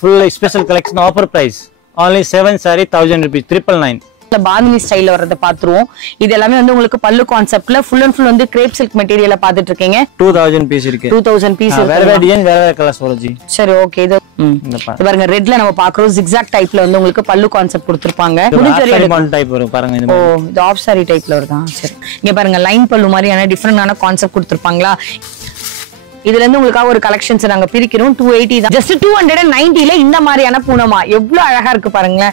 full special collection offer price. Only 7 saree 1000 rupees 999. Bandhani ஸ்டைல்ல வரத பாத்துருவோம். இது எல்லாமே வந்து உங்களுக்கு பல்லு கான்செப்ட்ல full and full வந்து crepe silk மெட்டீரியல்ல பாத்துட்டு இருக்கீங்க. 2000 பீஸ் இருக்கு. 2000 பீஸ் வேற வேற டிசைன் வேற வேற கலர்ஸ் வருது. சரி ஓகே இது பாருங்க ரெட்ல நம்ம பாக்குறோம் zigzag டைப்ல வந்து உங்களுக்கு பல்லு கான்செப்ட் கொடுத்திருப்பாங்க. முடிஞ்ச மாடல் டைப் வரும் பாருங்க இந்த மாதிரி. இது ஆஃப் சாரி டைப்ல வருதா? சரி. இங்க பாருங்க லைன் பல்லு மாதிரியான டிஃபரண்டான கான்செப்ட் கொடுத்திருப்பாங்களா. இதுல இருந்து உங்களுக்கு ஒரு கலெக்ஷன்ஸ் நாங்க பிரிக்கிறோம். 280 தான். ஜஸ்ட் 290 ல இந்த மாதிரியான பூனமா எவ்வளவு அழகா இருக்கு பாருங்க.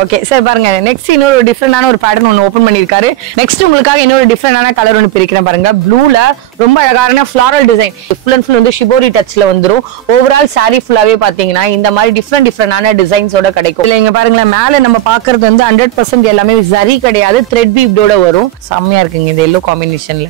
ஓகே சார் பாருங்க நெக்ஸ்ட் இன்னொரு டிஃபரெண்டான ஒரு பேட்டர்ன் ஒன்னு ஓபன் பண்ணிருக்காரு. நெக்ஸ்ட் உங்களுக்காக இன்னொரு டிஃபரெண்டான கலர் ஒன்னு பிரிக்கிறேன் பாருங்க. ப்ளூல ரொம்ப அழகான floral design full and full வந்து ஷிபோரி டச்ல வந்துரும். ஓவரால் சாரி ஃபுல்லாவே பாத்தீங்கன்னா இந்த மாதிரி டிஃபரெண்டான டிசைன்ஸோட கிடைக்கும். இல்ல இங்க பாருங்களேன் மேல நம்ம பாக்குறது வந்து 100% எல்லாமே ஜரி கிடையாது த்ரெட் வீவ்டோட வரும். செம்மையா இருக்குங்க இந்த எல்லோ காம்பினேஷன்ல.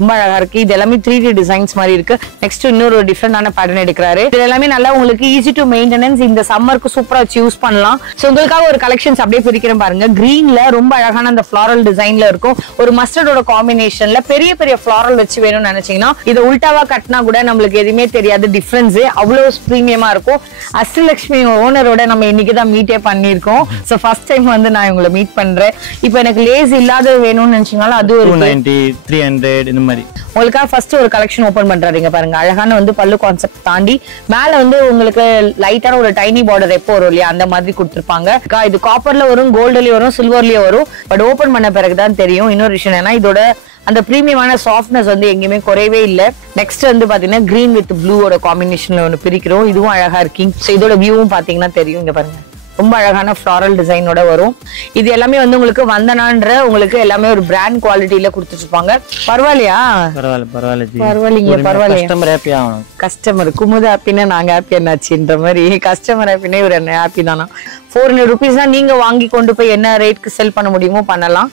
ரொம்ப அழகா இருக்கு. இது எல்லாமே 3D டிசைன்ஸ் மாதிரி இருக்கு. நெக்ஸ்ட் இன்னொரு டிஃபரெண்டான பேட்டர்ன் எடுக்கிறாரு. இது எல்லாமே நல்லா உங்களுக்கு ஈஸி டு மெயின்டெனன்ஸ் இந்த சம்மருக்கு சூப்பரா வச்சு யூஸ் பண்ணலாம். சோ உங்களுக்காக ஒரு கலெக்ஷன்ஸ் அப்படியே பிரிக்கிறேன் பாருங்க. கிரீன்ல ரொம்ப அழகான அந்த ஃப்ளாரல் டிசைன்ல இருக்கும். ஒரு மஸ்டர்டோட காம்பினேஷன்ல பெரிய பெரிய ஃப்ளாரல் வச்சு வேணும்னு நினைச்சீங்கன்னா இது உல்டாவா கட்டினா கூட நம்மளுக்கு எதுவுமே தெரியாது டிஃபரன்ஸ். அவ்வளவு பிரீமியமா இருக்கும். அஷ்டலட்சுமி ஓனரோட நம்ம இன்னைக்கு தான் மீட்டே பண்ணிருக்கோம். சோ ஃபர்ஸ்ட் டைம் வந்து நான் உங்களை மீட் பண்றேன். இப்போ எனக்கு லேஸ் இல்லாத வேணும்னு நினைச்சீங்கனாலும் அது ஒரு 290 300 உங்களுக்காக ஃபர்ஸ்ட் ஒரு கலெக்ஷன் ஓபன் பண்றாருங்க பாருங்க. அழகான வந்து பல்லு கான்செப்ட் தாண்டி மேல வந்து உங்களுக்கு லைட்டான ஒரு டைனி பார்டர் எப்போ வரும் இல்லையா அந்த மாதிரி கொடுத்துருப்பாங்க. இது காப்பர்ல வரும், கோல்டுலயும் வரும், சில்வர்லயும் வரும். பட் ஓபன் பண்ண பிறகுதான் தெரியும். இன்னொரு விஷயம் என்னன்னா இதோட அந்த பிரீமியமான சாஃப்ட்னஸ் வந்து எங்கேயுமே குறையவே இல்லை. நெக்ஸ்ட் வந்து பாத்தீங்கன்னா கிரீன் வித் ப்ளூவோட காம்பினேஷன்ல ஒன்று பிரிக்கிறோம். இதுவும் அழகா இருக்கீங்க. ஸோ இதோட வியூவும் பாத்தீங்கன்னா தெரியும். இங்க பாருங்க ரொம்ப அழகான ஃப்ளாரல் டிசைனோட வரும். இது எல்லாமே வந்து உங்களுக்கு வந்தனான்ற உங்களுக்கு எல்லாமே ஒரு பிராண்ட் குவாலிட்டியில கொடுத்துட்டு இருப்பாங்க. பரவாயில்லையா? பரவாயில்லைங்க பரவாயில்லையா. கஸ்டமர் குமுத ஹாப்பின்னா நாங்க ஹாப்பி என்னாச்சுன்ற மாதிரி கஸ்டமர் ஹாப்பினா இவர் என்ன ஹாப்பி தானா. 400 rupees தான் நீங்க வாங்கி கொண்டு போய் என்ன ரேட்க்கு செல் பண்ண முடியுமோ பண்ணலாம்.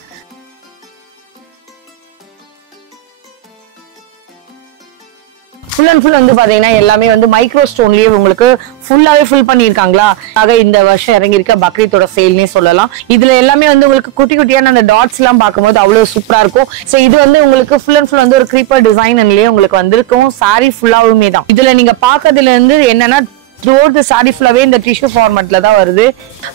ஃபுல் அண்ட் ஃபுல் வந்து பாத்தீங்கன்னா எல்லாமே வந்து மைக்ரோ ஸ்டோன்லயே உங்களுக்கு ஃபுல்லாவே ஃபில் பண்ணிருக்காங்களா. ஆக இந்த வருஷம் இறங்கி இருக்க பக்ரீத்தோட சேல்னே சொல்லலாம். இதுல எல்லாமே வந்து உங்களுக்கு குட்டி குட்டியான அந்த டாட்ஸ் எல்லாம் பார்க்கும்போது அவ்வளவு சூப்பரா இருக்கும். சோ இது வந்து உங்களுக்கு ஃபுல் அண்ட் ஃபுல் வந்து ஒரு கிரீப்பர் டிசைன்லயே உங்களுக்கு வந்திருக்கும். சாரி ஃபுல்லாவுமே தான். இதுல நீங்க பாக்குறதுல இருந்து என்னன்னா throughout the saree ஃபுல்லாவே இந்த டிஷ்யூ ஃபார்மட்ல தான் வருது.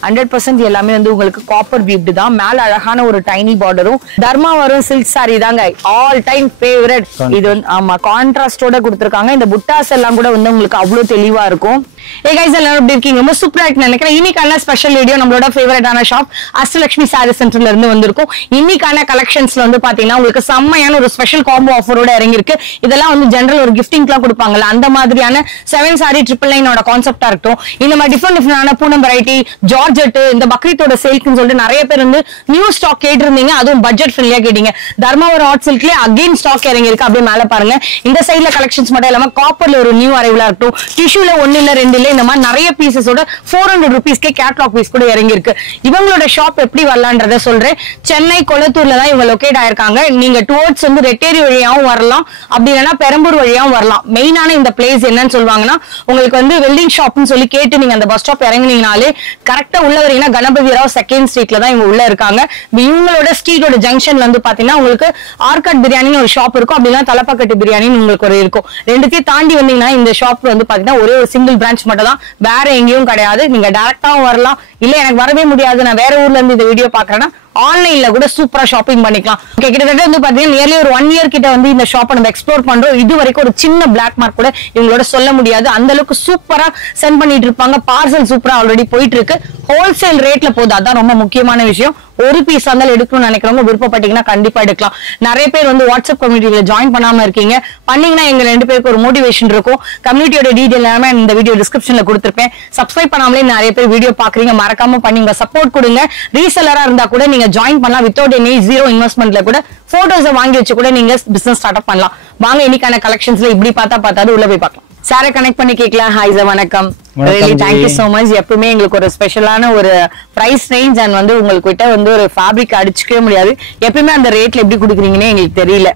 100% எல்லாமே வந்து உங்களுக்கு காப்பர் வீவ்டு தான். மேல அழகான ஒரு டைனி பார்டரும் தர்மா வரும் சில்க் சாரி தாங்க ஆல் டைம் ஃபேவரட். இது வந்து ஆமா கான்ட்ராஸ்டோட கொடுத்திருக்காங்க. இந்த புட்டாஸ் எல்லாம் கூட வந்து உங்களுக்கு அவ்வளவு தெளிவா இருக்கும். Hey guys, எல்லாரும் எப்படி இருக்கீங்க? ரொம்ப சூப்பரா இருக்கு நினைக்கிறேன். இன்னைக்கான ஸ்பெஷல் வீடியோ நம்மளோட ஃபேவரட்டான ஷாப் அஷ்டலட்சுமி சாரி சென்டர்ல இருந்து வந்திருக்கும். இன்னைக்கான கலெக்ஷன்ஸ்ல வந்து பாத்தீங்கன்னா உங்களுக்கு செம்மையான ஒரு ஸ்பெஷல் காம்போ ஆஃபரோட இறங்கி இருக்கு. இதெல்லாம் வந்து ஜெனரல் ஒரு கிஃப்டிங்லாம் கொடுப்பாங்கல்ல அந்த மாதிரியான 7 saree 999 கான்செப்டா இருக்கும். இந்த மாதிரி டிஃபரெண்டான பூனம் வெரைட்டி ஜார்ஜெட் இந்த பக்ரீத்தோட சேல்க்குன்னு சொல்லிட்டு நிறைய பேர் வந்து நியூ ஸ்டாக் கேட்டிருந்தீங்க. அதுவும் பட்ஜெட் ஃப்ரெண்ட்லியா கேட்டீங்க. தர்மாவரம் ஹாட் சில்க்ல அகைன் ஸ்டாக் இறங்கி இருக்கு. அப்படியே மேல பாருங்க. இந்த சைட்ல கலெக்ஷன்ஸ் மட்டும் இல்லாம காப்பர்ல ஒரு நியூ அரைவலா இருக்கும். டிஷ்யூல 1 இல்ல 2 இல்ல இந்த மாதிரி நிறைய பீசஸோட 400 rupeesக்கே கேட்லாக் பீஸ் கூட இறங்கி இருக்கு. இவங்களோட ஷாப் எப்படி வரலான்றத சொல்றேன். சென்னை கொளத்தூர்ல தான் இவங்க லொகேட் ஆயிருக்காங்க. நீங்க டுவர்ட்ஸ் வந்து ரெட்டேரி வழியாவும் வரலாம், அப்படி இல்லைன்னா பெரம்பூர் வழியாவும் வரலாம். மெயினான இந்த பிளேஸ் என்னன்னு சொல்லுவாங்கன்னா உங்களுக்கு வந்து வெல்டிங் ஷாப்னு சொல்லி கேட்டு நீங்க அந்த பஸ் ஸ்டாப் இறங்கினீங்கனாலே கரெக்டா உள்ள வரீங்கன்னா கணபதி ராவ் 2nd ஸ்ட்ரீட்ல தான் இவங்க உள்ள இருக்காங்க. இவங்களோட ஸ்ட்ரீட்டோட ஜங்ஷன்ல வந்து பாத்தீங்கன்னா உங்களுக்கு ஆர்காட் பிரியாணின்னு ஒரு ஷாப் இருக்கும், அப்படின்னா தலப்பாக்கட்டு பிரியாணின்னு உங்களுக்கு ஒரு இருக்கும். ரெண்டுத்தையும் தாண்டி வந்தீங்கன்னா இந்த ஷாப் வந்து பாத்தீங்கன்னா ஒரே ஒரு சிங்கிள் பிரான்ச் மட்டும் தான், வேற எங்கேயும் கிடையாது. நீங்க டைரக்டாவும் வரலாம், இல்ல எனக்கு வரவே முடியாது நான் வேற ஊர்ல இருந்து இந்த வீடியோ பாக்குறேன்னா ஆன்லைன்ல கூட சூப்பரா ஷாப்பிங் பண்ணிக்கலாம். கிட்டத்தட்ட வந்து பாத்தீங்கன்னா நியர்லி ஒரு 1 year கிட்ட வந்து இந்த ஷாப்பை நம்ம எக்ஸ்ப்ளோர் பண்றோம். இது வரைக்கும் ஒரு சின்ன பிளாக் மார்க் கூட இவங்களோட சொல்ல முடியாது. அந்த அளவுக்கு சூப்பரா சென்ட் பண்ணிட்டு இருப்பாங்க. பார்சல் சூப்பரா ஆல்ரெடி போயிட்டு இருக்கு. ஹோல்சேல் ரேட்ல போகுது, அதான் ரொம்ப முக்கியமான விஷயம். ஒரு பீஸ் இருந்தாலும் எடுக்கணும்னு நினைக்கிறவங்க விருப்பப்பட்டீங்கன்னா கண்டிப்பா எடுக்கலாம். நிறைய பேர் வந்து வாட்ஸ்அப் கம்யூனிட்டியில ஜாயின் பண்ணாம இருக்கீங்க. பண்ணீங்கன்னா எங்க 2 பேருக்கு ஒரு மோட்டிவேஷன் இருக்கும். கம்யூனிட்டியோட டீடைல் எல்லாமே இந்த வீடியோ டிஸ்கிரிப்ஷன்ல கொடுத்திருப்பேன். சப்ஸ்கிரைப் பண்ணாமலே நிறைய பேர் வீடியோ பாக்குறீங்க, மறக்காம பண்ணீங்க சப்போர்ட் கொடுங்க. ரீசெல்லரா இருந்தா கூட நீங்க ஜாயின் பண்ணலாம். வித்தவுட் எனி ஜீரோ இன்வெஸ்ட்மெண்ட்ல கூட போட்டோஸ் வாங்கி வச்சு கூட நீங்க பிசினஸ் ஸ்டார்ட் அப் பண்ணலாம். வாங்க இன்னைக்கான கலெக்ஷன்ஸ்ல இப்படி பார்த்தாது உள்ள போய் பார்க்கலாம். சாரை கனெக்ட் பண்ணி கேட்கலாம். ஹாய் சார், வணக்கம். Really thank you so much. எப்பவுமே எங்களுக்கு ஒரு ஸ்பெஷலான ஒரு பிரைஸ் ரேஞ்ச் அண்ட் வந்து உங்ககிட்ட வந்து ஒரு ஃபேப்ரிக் அடிச்சுக்கவே முடியாது. எப்பவுமே அந்த ரேட்ல எப்படி கொடுக்குறீங்கன்னு எங்களுக்கு தெரியல.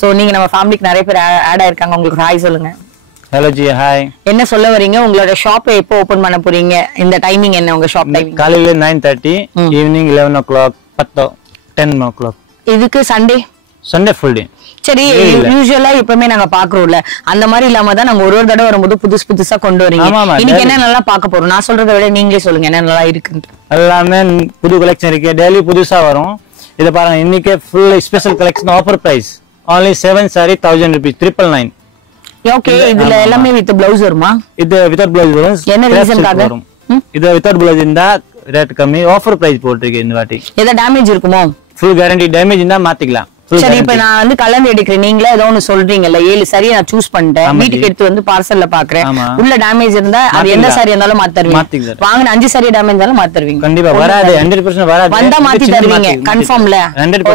சோ நீங்க நம்ம ஃபேமிலிக்கு நிறைய பேர் ஆட் ஆயிருக்காங்க. உங்களுக்கு ஹாய் சொல்லுங்க. Hello G, hi. என்ன சொல்ல வரீங்க? உங்களோட ஷாப் எப்போ ஓபன் பண்ண போறீங்க? இந்த டைமிங் என்ன உங்க ஷாப் டைமிங்? காலையில 9:30, ஈவினிங் 11 o'clock, 10 o'clock. இதுக்கு சண்டே ஃபுல் டே. சரி யூசுவலா எப்பவுமே நாங்க பாக்குறோம்ல அந்த மாதிரி இல்லாம தான் நாங்க ஒரு தடவை வரும்போது புதுசா கொண்டு வரீங்க. இன்னைக்கு என்ன நல்லா பார்க்க போறோம்? நான் சொல்றதை விட நீங்களே சொல்லுங்க என்ன நல்லா இருக்குன்னு. எல்லாமே புது கலெக்ஷன் இருக்கு, டெய்லி புதுசா வரும். இத பாருங்க, இன்னைக்கு full special collection offer price only 7 saree 1000 rupees 999. Okay, இதுல எல்லாமே வித் ப்ளவுஸ் வருமா? இது வித்அவுட் ப்ளவுஸ் வரும். என்ன ரீசன்காக? இது வித்அவுட் ப்ளவுஸ் இருந்தா ரேட் கம்மி, ஆஃபர் பிரைஸ் போட்டுருக்கு இந்த வாட்டி. ஏதா டேமேஜ் இருக்குமோ? ஃபுல் கேரண்டி, டேமேஜ் இருந்தா மாத்திக்கலாம். சரி, இப்ப நான் வந்து கலந்து எடுக்கிறேன், நீங்களே ஏதோ ஒன்னு சொல்றீங்கல்ல, 7 சாரியை நான் சூஸ் பண்ணிட்டேன், வீட்டுக்கு எடுத்து வந்து பார்சல்ல பாக்குறேன், உள்ள டேமேஜ் இருந்தா அது எந்த சாரி இருந்தாலும் மாத்தருவீங்க? வாங்கின 5 சாரி டேமேஜ் இருந்தாலும் மாத்தருவீங்க? கண்டிப்பா வராது, 100% வராது. வந்தா மாத்தி தருவீங்க கன்ஃபார்ம்ல?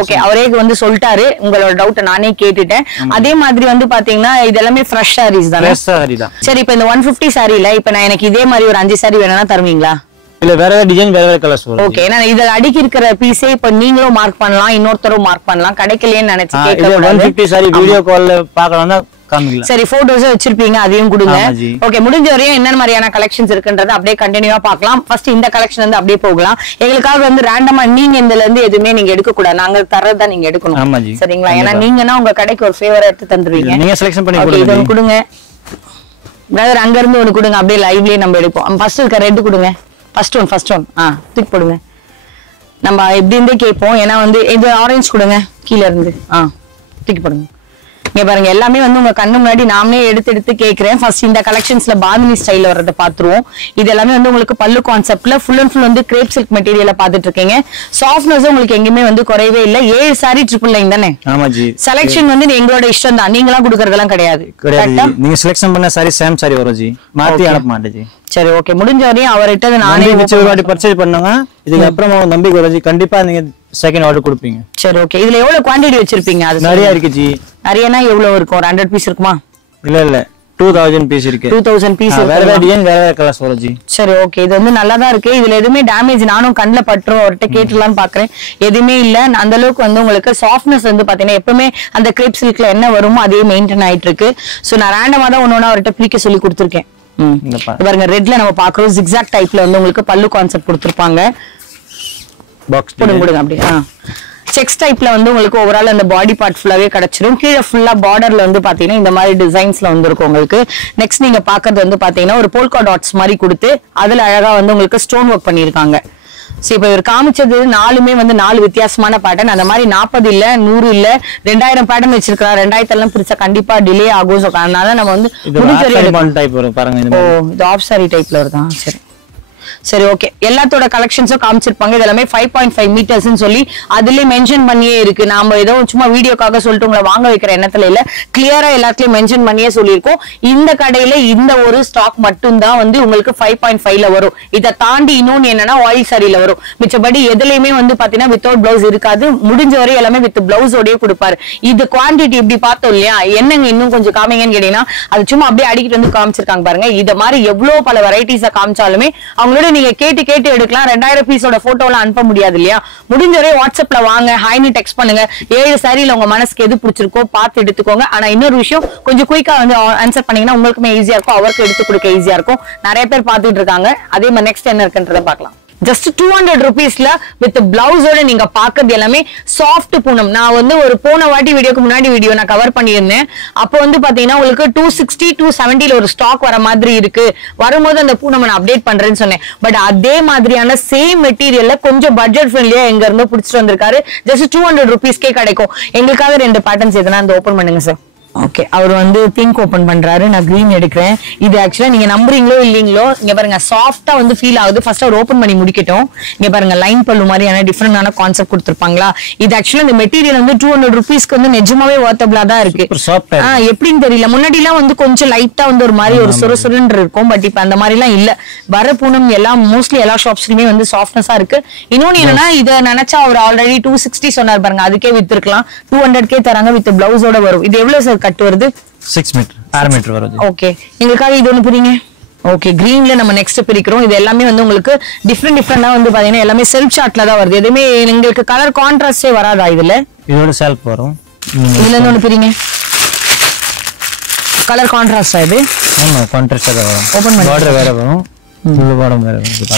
ஓகே, அவரே வந்து சொல்லிட்டாரு, உங்களோட டவுட் நானே கேட்டுட்டேன். அதே மாதிரி வந்து பாத்தீங்கன்னா இது எல்லாமே ஃப்ரெஷ் சாரீஸ் தானே? ஃப்ரெஷ் சாரி தான். சரி, இப்ப இந்த 150 சாரில இப்ப நான் எனக்கு இதே மாதிரி ஒரு 5 சாரி வேணும்னா தருவீங்களா? இல்ல வேற டிசைன் வேற கலர்ஸ் வரும். ஓகே, நான் இத அடிக்கி இருக்கிற பீஸே இப்ப நீங்களும் மார்க் பண்ணலாம், இன்னொருத்தரும் மார்க் பண்ணலாம், கிடைக்கலையேன்னு நினைச்சு கேட்க கூடாது. 150 சாரி வீடியோ கால்ல பார்க்கறவங்க காமிக்கலாம். சரி, போட்டோஸ் வச்சிருப்பீங்க, அதையும் கொடுங்க. ஓகே, முடிஞ்ச வரையும் என்ன மாதிரியான கலெக்ஷன்ஸ் இருக்குன்றத அப்படியே கண்டினியூவா பார்க்கலாம். ஃபர்ஸ்ட் இந்த கலெக்ஷன் வந்து அப்படியே போகலாம். எங்களுக்காக வந்து ரேண்டமா நீங்க இதுல இருந்து எதுவுமே நீங்க எடுக்க கூடாது, நாங்க தரதான் நீங்க எடுக்கணும். சரிங்களா? ஏன்னா நீங்கன்னா உங்க கடைக்கு ஒரு ஃபேவர் எடுத்து தந்துருவீங்க. நீங்க செலக்ஷன் பண்ணி கொடுங்க. இது கொடுங்க பிரதர், அங்க இருந்து ஒன்னு கொடுங்க, அப்படியே லைவ்லயே நம்ம எடுப்போம். ஃபர்ஸ்ட் இருக்க ரெட் கொடுங்க. ஃபர்ஸ்ட் ஒன் தூக்கி போடுங்க. நம்ம எப்படி இருந்தே கேட்போம், ஏன்னா வந்து இது ஆரஞ்சு கொடுங்க, கீழே இருந்து தூக்கி போடுங்க. இங்க பாருங்க, எல்லாமே வந்து உங்க கண்ணு முன்னாடி நாமளே எடுத்து கேட்கிறேன். ஃபர்ஸ்ட் இந்த கலெக்ஷன்ஸ்ல பாந்தினி ஸ்டைல்ல வர்றத பாத்துருவோம். இது எல்லாமே வந்து உங்களுக்கு பல்லு கான்செப்ட்ல ஃபுல் அண்ட் ஃபுல் வந்து கிரேப் சில்க் மெட்டீரியல பாத்துட்டு இருக்கீங்க. சாஃப்ட்னஸ் உங்களுக்கு எங்கேயுமே வந்து குறையவே இல்ல. 7 சாரி 999 தானே? ஆமாஜி. செலக்ஷன் வந்து எங்களோட இஷ்டம் தான், நீங்களா கொடுக்கறதெல்லாம் கிடையாது. நீங்க செலக்ஷன் பண்ண சாரி சேம் சாரி வரும் ஜி, மாத்தி அனுப்ப மாட்டேன் ஜி. சரி, ஓகே, முடிஞ்ச வரையும் அவர்கிட்ட நானே ஒரு வாட்டி பர்ச்சேஸ் பண்ணுங்க, இதுக்கு அப்புறம் நம்பிக்கை வரும் ஜி, கண்டிப்பா நீங்க செகண்ட் ஆர்டர் கொடுப்பீங்க. சரி, ஓகே. இதுல எவ்வளவு குவாண்டிட்டி வச்சிருப்பீங்க? அது நிறைய இருக்கு ஜி. நிறையனா எவ்வளவு இருக்கும்? 100 பீஸ் இருக்குமா? இல்ல 2000 பீஸ் இருக்கு. 2000 பீஸ் வேற டிசைன் வேற கலர்ஸ் வரும் ஜி. சரி, ஓகே. இது வந்து நல்லா தான் இருக்கு. இதுல எதுவுமே டேமேஜ் நானும் கண்ணுல பட்டுரும், அவர்கிட்ட கேட்டுலான்னு பாக்குறேன், எதுவுமே இல்ல. அந்த அளவுக்கு வந்து உங்களுக்கு சாஃப்ட்னஸ் வந்து பாத்தீங்கன்னா எப்பவுமே அந்த கிரேப் சில்க்ல என்ன வருமோ அதே மெயின்டைன் ஆயிட்டு இருக்கு. சோ நான் ரேண்டமா தான் ஒன்னொன்னா அவர்கிட்ட பிரிக்க சொல்லி கொடுத்துருக்கேன். பாருங்க, ரெட்ல நம்ம பாக்குறோம், ஜிக்ஸாக் டைப்ல வந்து உங்களுக்கு பல்லு கான்செப்ட் கொடுத்துருப்பாங்க. பாக்ஸ் போடுங்க அப்படியே. செக்ஸ் டைப்ல வந்து உங்களுக்கு ஓவரால் அந்த பாடி பார்ட் ஃபுல்லாவே கிடைச்சிரும். கீழே ஃபுல்லா பார்டர்ல வந்து பாத்தீங்கன்னா இந்த மாதிரி டிசைன்ஸ்ல வந்து இருக்கும் உங்களுக்கு. நெக்ஸ்ட் நீங்க பாக்குறது வந்து பாத்தீங்கன்னா ஒரு போல்கா டாட்ஸ் மாதிரி கொடுத்து அதுல அழகா வந்து உங்களுக்கு ஸ்டோன் ஒர்க் பண்ணிருக்காங்க. சோ இப்ப இவர் காமிச்சது 4மே வந்து 4 வித்தியாசமான பேட்டர்ன். அந்த மாதிரி 40 இல்ல 100 இல்ல 2000 பேட்டர்ன் வச்சிருக்காரு. 2000 எல்லாம் பிரிச்சா கண்டிப்பா டிலே ஆகும். சோ அதனால நம்ம வந்து இது ஆஃப் சாரி டைப்ல வருதா? சரி சரி, ஓகே. எல்லாத்தோட கலெக்ஷன்ஸும் காமிச்சிருப்பாங்க. இதெல்லாமே 5.5 மீட்டர்ஸ் சொல்லி அதுலயே மென்ஷன் பண்ணியே இருக்கு. நாம ஏதோ சும்மா வீடியோக்காக சொல்லிட்டு உங்களை வாங்க வைக்கிற எண்ணத்துல இல்ல, கிளியரா எல்லாத்துலயும் மென்ஷன் பண்ணியே சொல்லியிருக்கோம். இந்த கடையில இந்த ஒரு ஸ்டாக் மட்டும் தான் வந்து உங்களுக்கு 5.5ல வரும். இதை தாண்டி இன்னொன்னு என்னன்னா ஆயில் சாரியில வரும். மிச்சபடி எதுலயுமே வந்து பாத்தீங்கன்னா வித்தவுட் பிளவுஸ் இருக்காது. முடிஞ்ச வரை எல்லாமே வித் பிளவுஸோடய கொடுப்பாரு. இது குவான்டிட்டி இப்படி பார்த்தோம் இல்லையா? என்னங்க இன்னும் கொஞ்சம் காமிங்கன்னு கேட்டீங்கன்னா அது சும்மா அப்படியே அடிக்கிட்டு வந்து காமிச்சிருக்காங்க பாருங்க. இத மாதிரி எவ்வளவு பல வெரைட்டிஸா காமிச்சாலுமே அவங்களோட நீங்க கேட்டு எடுக்கலாம். 2000 பீஸோட போட்டோலாம் அனுப்ப முடியாது இல்லையா? முடிஞ்ச வரை வாட்ஸ்அப்ல வாங்க, ஹாய்னு டெக்ஸ்ட் பண்ணுங்க. 7 சாரியில உங்க மனசுக்கு எது பிடிச்சிருக்கோ பார்த்து எடுத்துக்கோங்க. ஆனா இன்னொரு விஷயம், கொஞ்சம் குயிக்கா வந்து ஆன்சர் பண்ணீங்கன்னா உங்களுக்குமே ஈஸியா இருக்கும், அவருக்கு எடுத்து கொடுக்க ஈஸியா இருக்கும். நிறைய பேர் பார்த்துட்டு இருக்காங்க. அதே மாதிரி நெக்ஸ்ட் என்ன இருக்குன்றத பார்க்கலாம். ஜஸ்ட் 200 rupeesல வித் பிளவுஸோட நீங்க பாக்குறது எல்லாமே சாஃப்ட் பூனம். நான் வந்து ஒரு போன வாட்டி வீடியோக்கு முன்னாடி வீடியோ நான் கவர் பண்ணியிருந்தேன். அப்போ வந்து பாத்தீங்கன்னா உங்களுக்கு 260 270ல ஒரு ஸ்டாக் வர மாதிரி இருக்கு. வரும்போது அந்த பூனம் நான் அப்டேட் பண்றேன்னு சொன்னேன். பட் அதே மாதிரியான சேம் மெட்டீரியல்ல கொஞ்சம் பட்ஜெட் ஃப்ரெண்ட்லியா எங்க இருந்தோ பிடிச்சிட்டு வந்திருக்காரு. ஜஸ்ட் 200 rupeesக்கே கிடைக்கும். எங்களுக்காக 2 பேட்டர்ன்ஸ் எதனா அந்த ஓபன் பண்ணுங்க சார். ஓகே, அவர் வந்து பிங்க் ஓபன் பண்றாரு, நான் கிரீன் எடுக்கிறேன். இது ஆக்சுவலா நீங்க நம்புறீங்களோ இல்லீங்களோ, இங்க பாருங்க சாஃப்டா வந்து ஃபீல் ஆகுது. ஃபர்ஸ்ட் அவர் ஓபன் பண்ணி முடிக்கட்டும். இங்க பாருங்க லைன் பல்லு மாதிரியான டிஃபரெண்டான கான்செப்ட் கொடுத்திருப்பாங்களா. இது ஆக்சுவலா இந்த மெட்டீரியல் வந்து 200 rupeesக்கு வந்து நிஜமாவே வர்த்தபிளா தான் இருக்கு. எப்படின்னு தெரியல, முன்னாடி எல்லாம் வந்து கொஞ்சம் லைட்டா வந்து ஒரு மாதிரி ஒரு சுரசுரன்னு இருக்கும். பட் இப்ப அந்த மாதிரி எல்லாம் இல்ல. வர பூனம் எல்லாம் மோஸ்ட்லி எல்லா ஷாப்ஸ்லயுமே வந்து சாஃப்ட்னஸா இருக்கு. இன்னொன்னு என்னன்னா, இதை நினைச்சா அவர் ஆல்ரெடி 260 சொன்னார் பாருங்க, அதுக்கே வித்துருக்கலாம். 200K தராங்க வித் பிளவுஸோட வரும். இது எவ்வளவு சார் கட்டு வருது? 6 மீட்டர் 6 மீட்டர் வருது. ஓகே, எங்களுக்காக இது ஒண்ணு புரியுங்க. ஓகே, கிரீன்ல நம்ம நெக்ஸ்ட் பிரிக்கிறோம். இது எல்லாமே வந்து உங்களுக்கு டிஃபரெண்டா வந்து பாத்தீங்கன்னா எல்லாமே செல்ஃப் சார்ட்ல தான் வருது. எதுவுமே உங்களுக்கு கலர் கான்ட்ராஸ்டே வராதா இதுல? இதோட செல்ஃப் வரும். இதுல இருந்து ஒண்ணு பிரிங்க. கலர் கான்ட்ராஸ்டா இது? ஆமா, கான்ட்ராஸ்டா தான் வரும். ஓபன் பண்ணி பார்டர் வேற வரும்.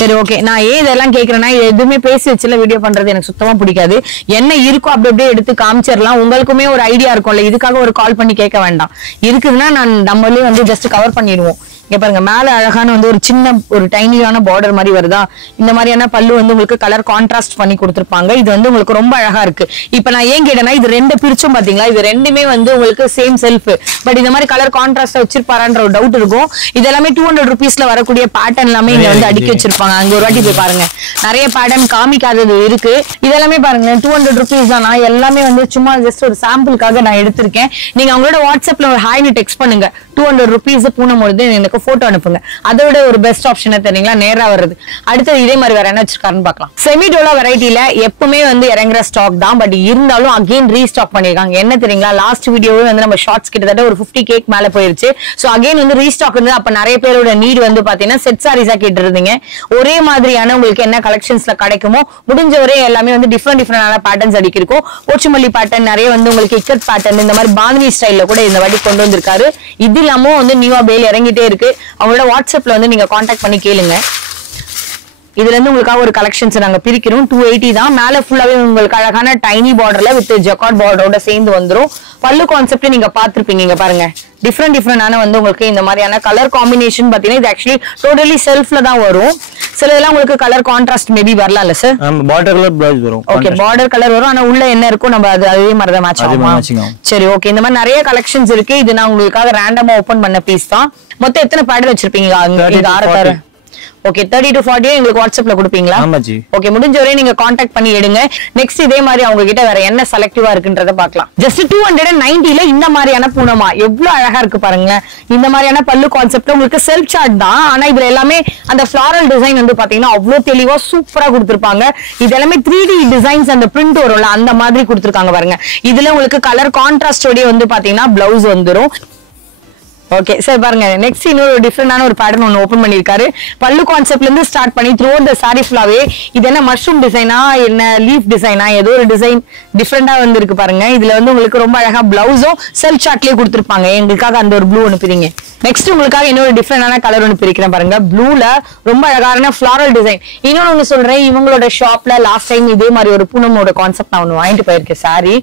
சரி ஓகே. நான் ஏன் இதெல்லாம் கேக்குறேன்னா எதுவுமே பேசி வச்சுல வீடியோ பண்றது எனக்கு சுத்தமா பிடிக்காது. என்ன இருக்கோ அப்படி அப்படியே எடுத்து காமிச்சிடலாம். உங்களுக்குமே ஒரு ஐடியா இருக்கும்ல, இதுக்காக ஒரு கால் பண்ணி கேட்க வேண்டாம். இருக்குதுன்னா நான் நம்மளே வந்து ஜஸ்ட் கவர் பண்ணிடுவோம். இங்க பாருங்க, மேல அழகான வந்து ஒரு சின்ன ஒரு டைனியான பார்டர் மாதிரி வருதா. இந்த மாதிரியான பல்லு வந்து உங்களுக்கு கலர் கான்ட்ராஸ்ட் பண்ணி கொடுத்துருப்பாங்க. இது வந்து உங்களுக்கு ரொம்ப அழகா இருக்கு. இப்ப நான் ஏன் கேட்டேன்னா இது ரெண்டு பிரிச்சும் பாத்தீங்களா, இது ரெண்டுமே வந்து உங்களுக்கு சேம் செல்ஃப். பட் இந்த மாதிரி கலர் கான்ட்ராஸ்ட் வச்சிருப்பாரான்ற ஒரு டவுட் இருக்கும். இதெல்லாமே 200 rupeesல வரக்கூடிய பேட்டர்ன் எல்லாமே இங்க வந்து அடுக்கி வச்சிருப்பாங்க. அங்க ஒரு வாட்டி போய் பாருங்க, நிறைய பேட்டர்ன் காமிக்காதது இருக்கு. இதெல்லாமே பாருங்க 200 rupees தான். நான் எல்லாமே வந்து சும்மா ஜஸ்ட் ஒரு சாம்பிளுக்காக நான் எடுத்திருக்கேன். நீங்க அவங்களோட வாட்ஸ்அப்ல ஒரு ஹாய்னு டெக்ஸ்ட் பண்ணுங்க. 200 rupees பூணும்பொழுது எனக்கு போட்டோ அனுப்புங்க. அதோட ஒரு பெஸ்ட் ஆப்ஷன் தெரியுங்களா, நேரா வருது. அடுத்தது இதே மாதிரி வேற என்ன வச்சிருக்காருன்னு பார்க்கலாம். செமிடோலா வெரைட்டில எப்பவுமே வந்து இறங்குற ஸ்டாக் தான். பட் இருந்தாலும் அகைன் ரீஸ்டாக் பண்ணிருக்காங்க. என்ன தெரியுங்களா, லாஸ்ட் வீடியோவே வந்து நம்ம ஷார்ட்ஸ் கிட்டத்தட்ட ஒரு 50 கேக் மேல போயிருச்சு. சோ அகைன் வந்து ரீஸ்டாக் இருந்து அப்ப நிறைய பேரோட நீட் வந்து பாத்தீங்கன்னா செட் சாரீஸா கேட்டு இருந்தீங்க. ஒரே மாதிரியான உங்களுக்கு என்ன கலெக்ஷன்ஸ்ல கிடைக்குமோ முடிஞ்ச வரை எல்லாமே வந்து டிஃப்ரெண்டான பேட்டர்ன்ஸ் அடிக்கிருக்கும். போச்சுமல்லி பேட்டர்ன் நிறைய வந்து உங்களுக்கு இக்கட் பேட்டர்ன் இந்த மாதிரி பாந்தினி ஸ்டைல்ல கூட இந்த வாட்டி கொண்டு வந்திருக்காரு. இது இல்லாம வந்து நியூவா பேல் இறங்கிட்டே இருக்கு. அவங்களோட வாட்ஸ்அப்ல வந்து நீங்க கான்டாக்ட் பண்ணி கேளுங்க. இதுல இருந்து உங்களுக்காக ஒரு கலெக்ஷன்ஸ் நாங்க பிரிக்கிறோம். 280 தான். மேல ஃபுல்லாவே உங்களுக்கு அழகான டைனி பார்டர்ல வித் ஜக்கார்ட் பார்டரோட சேர்ந்து வந்துரும். பல்லு கான்செப்ட் நீங்க பாத்துருப்பீங்க. இங்க பாருங்க, டிஃப்ரெண்டான வந்து உங்களுக்கு இந்த மாதிரியான கலர் காம்பினேஷன் பாத்தீங்கன்னா இது ஆக்சுவலி டோட்டலி செல்ஃப்ல தான் வரும். சில இதெல்லாம் உங்களுக்கு கலர் கான்ட்ராஸ்ட் மேபி வரலாம்ல சார்? பார்டர் கலர் ப்ளவுஸ் வரும். ஓகே, பார்டர் கலர் வரும். ஆனா உள்ள என்ன இருக்கும் நம்ம அதே மாதிரி தான் மேட்ச் ஆகுமா? சரி ஓகே. இந்த மாதிரி நிறைய கலெக்ஷன்ஸ் இருக்கு. இது நான் உங்களுக்காக ரேண்டமா ஓபன் பண்ண பீஸ் தான். மொத்தம் எத்தனை பேட்டர்ன் வச்சிருப்பீங்க? 6 ஓகே, 30 to 40 உங்களுக்கு வாட்ஸ்அப்ல கொடுப்பீங்களா? ஓகே, முடிஞ்ச வரை நீங்க கான்டாக்ட் பண்ணி எடுங்க. நெக்ஸ்ட் இதே மாதிரி அவங்க கிட்ட வேற என்ன செலக்டிவா இருக்குன்றத பார்க்கலாம். ஜஸ்ட் 290ல இந்த மாதிரியான பூனமா எவ்வளவு அழகா இருக்கு பாருங்க. இந்த மாதிரியான பல்லு கான்செப்ட்ல உங்களுக்கு செல்ஃப் சார்ட் தான். ஆனா இதுல எல்லாமே அந்த ஃபிளாரல் டிசைன் வந்து பாத்தீங்கன்னா அவ்வளவு தெளிவா சூப்பரா கொடுத்திருப்பாங்க. இது எல்லாமே 3D டிசைன்ஸ் அந்த பிரிண்ட் வரும்ல அந்த மாதிரி கொடுத்திருக்காங்க பாருங்க. இதுல உங்களுக்கு கலர் கான்ட்ராஸ்டோட வந்து பாத்தீங்கன்னா பிளவுஸ் வந்துரும். ஓகே சார், பாருங்க நெக்ஸ்ட் இன்னொரு டிஃப்ரெண்டான ஒரு பேட்டர்ன் ஒன்னு ஓபன் பண்ணிருக்காரு. பல்லு கான்செப்ட்ல இருந்து ஸ்டார்ட் பண்ணி த்ரூ த சாரி ஃபுல்லாவே இது என்ன மஷ்ரூம் டிசைனா என்ன லீஃப் டிசைனா ஏதோ ஒரு டிசைன் டிஃப்ரெண்டா வந்து இருக்கு பாருங்க. இதுல வந்து உங்களுக்கு ரொம்ப அழகா பிளவுஸும் செல்ஃப் சார்ட்லயே கொடுத்திருப்பாங்க. எங்களுக்காக அந்த ஒரு ப்ளூ ஒன்னு பிரிங்க. நெக்ஸ்ட் உங்களுக்காக இன்னொரு டிஃப்ரெண்டான கலர் ஒன்னு பிரிக்கிறேன் பாருங்க. ப்ளூல ரொம்ப அழகான ஃபிளாரல் டிசைன். இன்னொன்னு சொல்றேன், இவங்களோட ஷாப்ல லாஸ்ட் டைம் இதே மாதிரி ஒரு பூனமோட கான்செப்ட் நான் ஒன்னு வாங்கிட்டு போயிருக்கேன். சாரி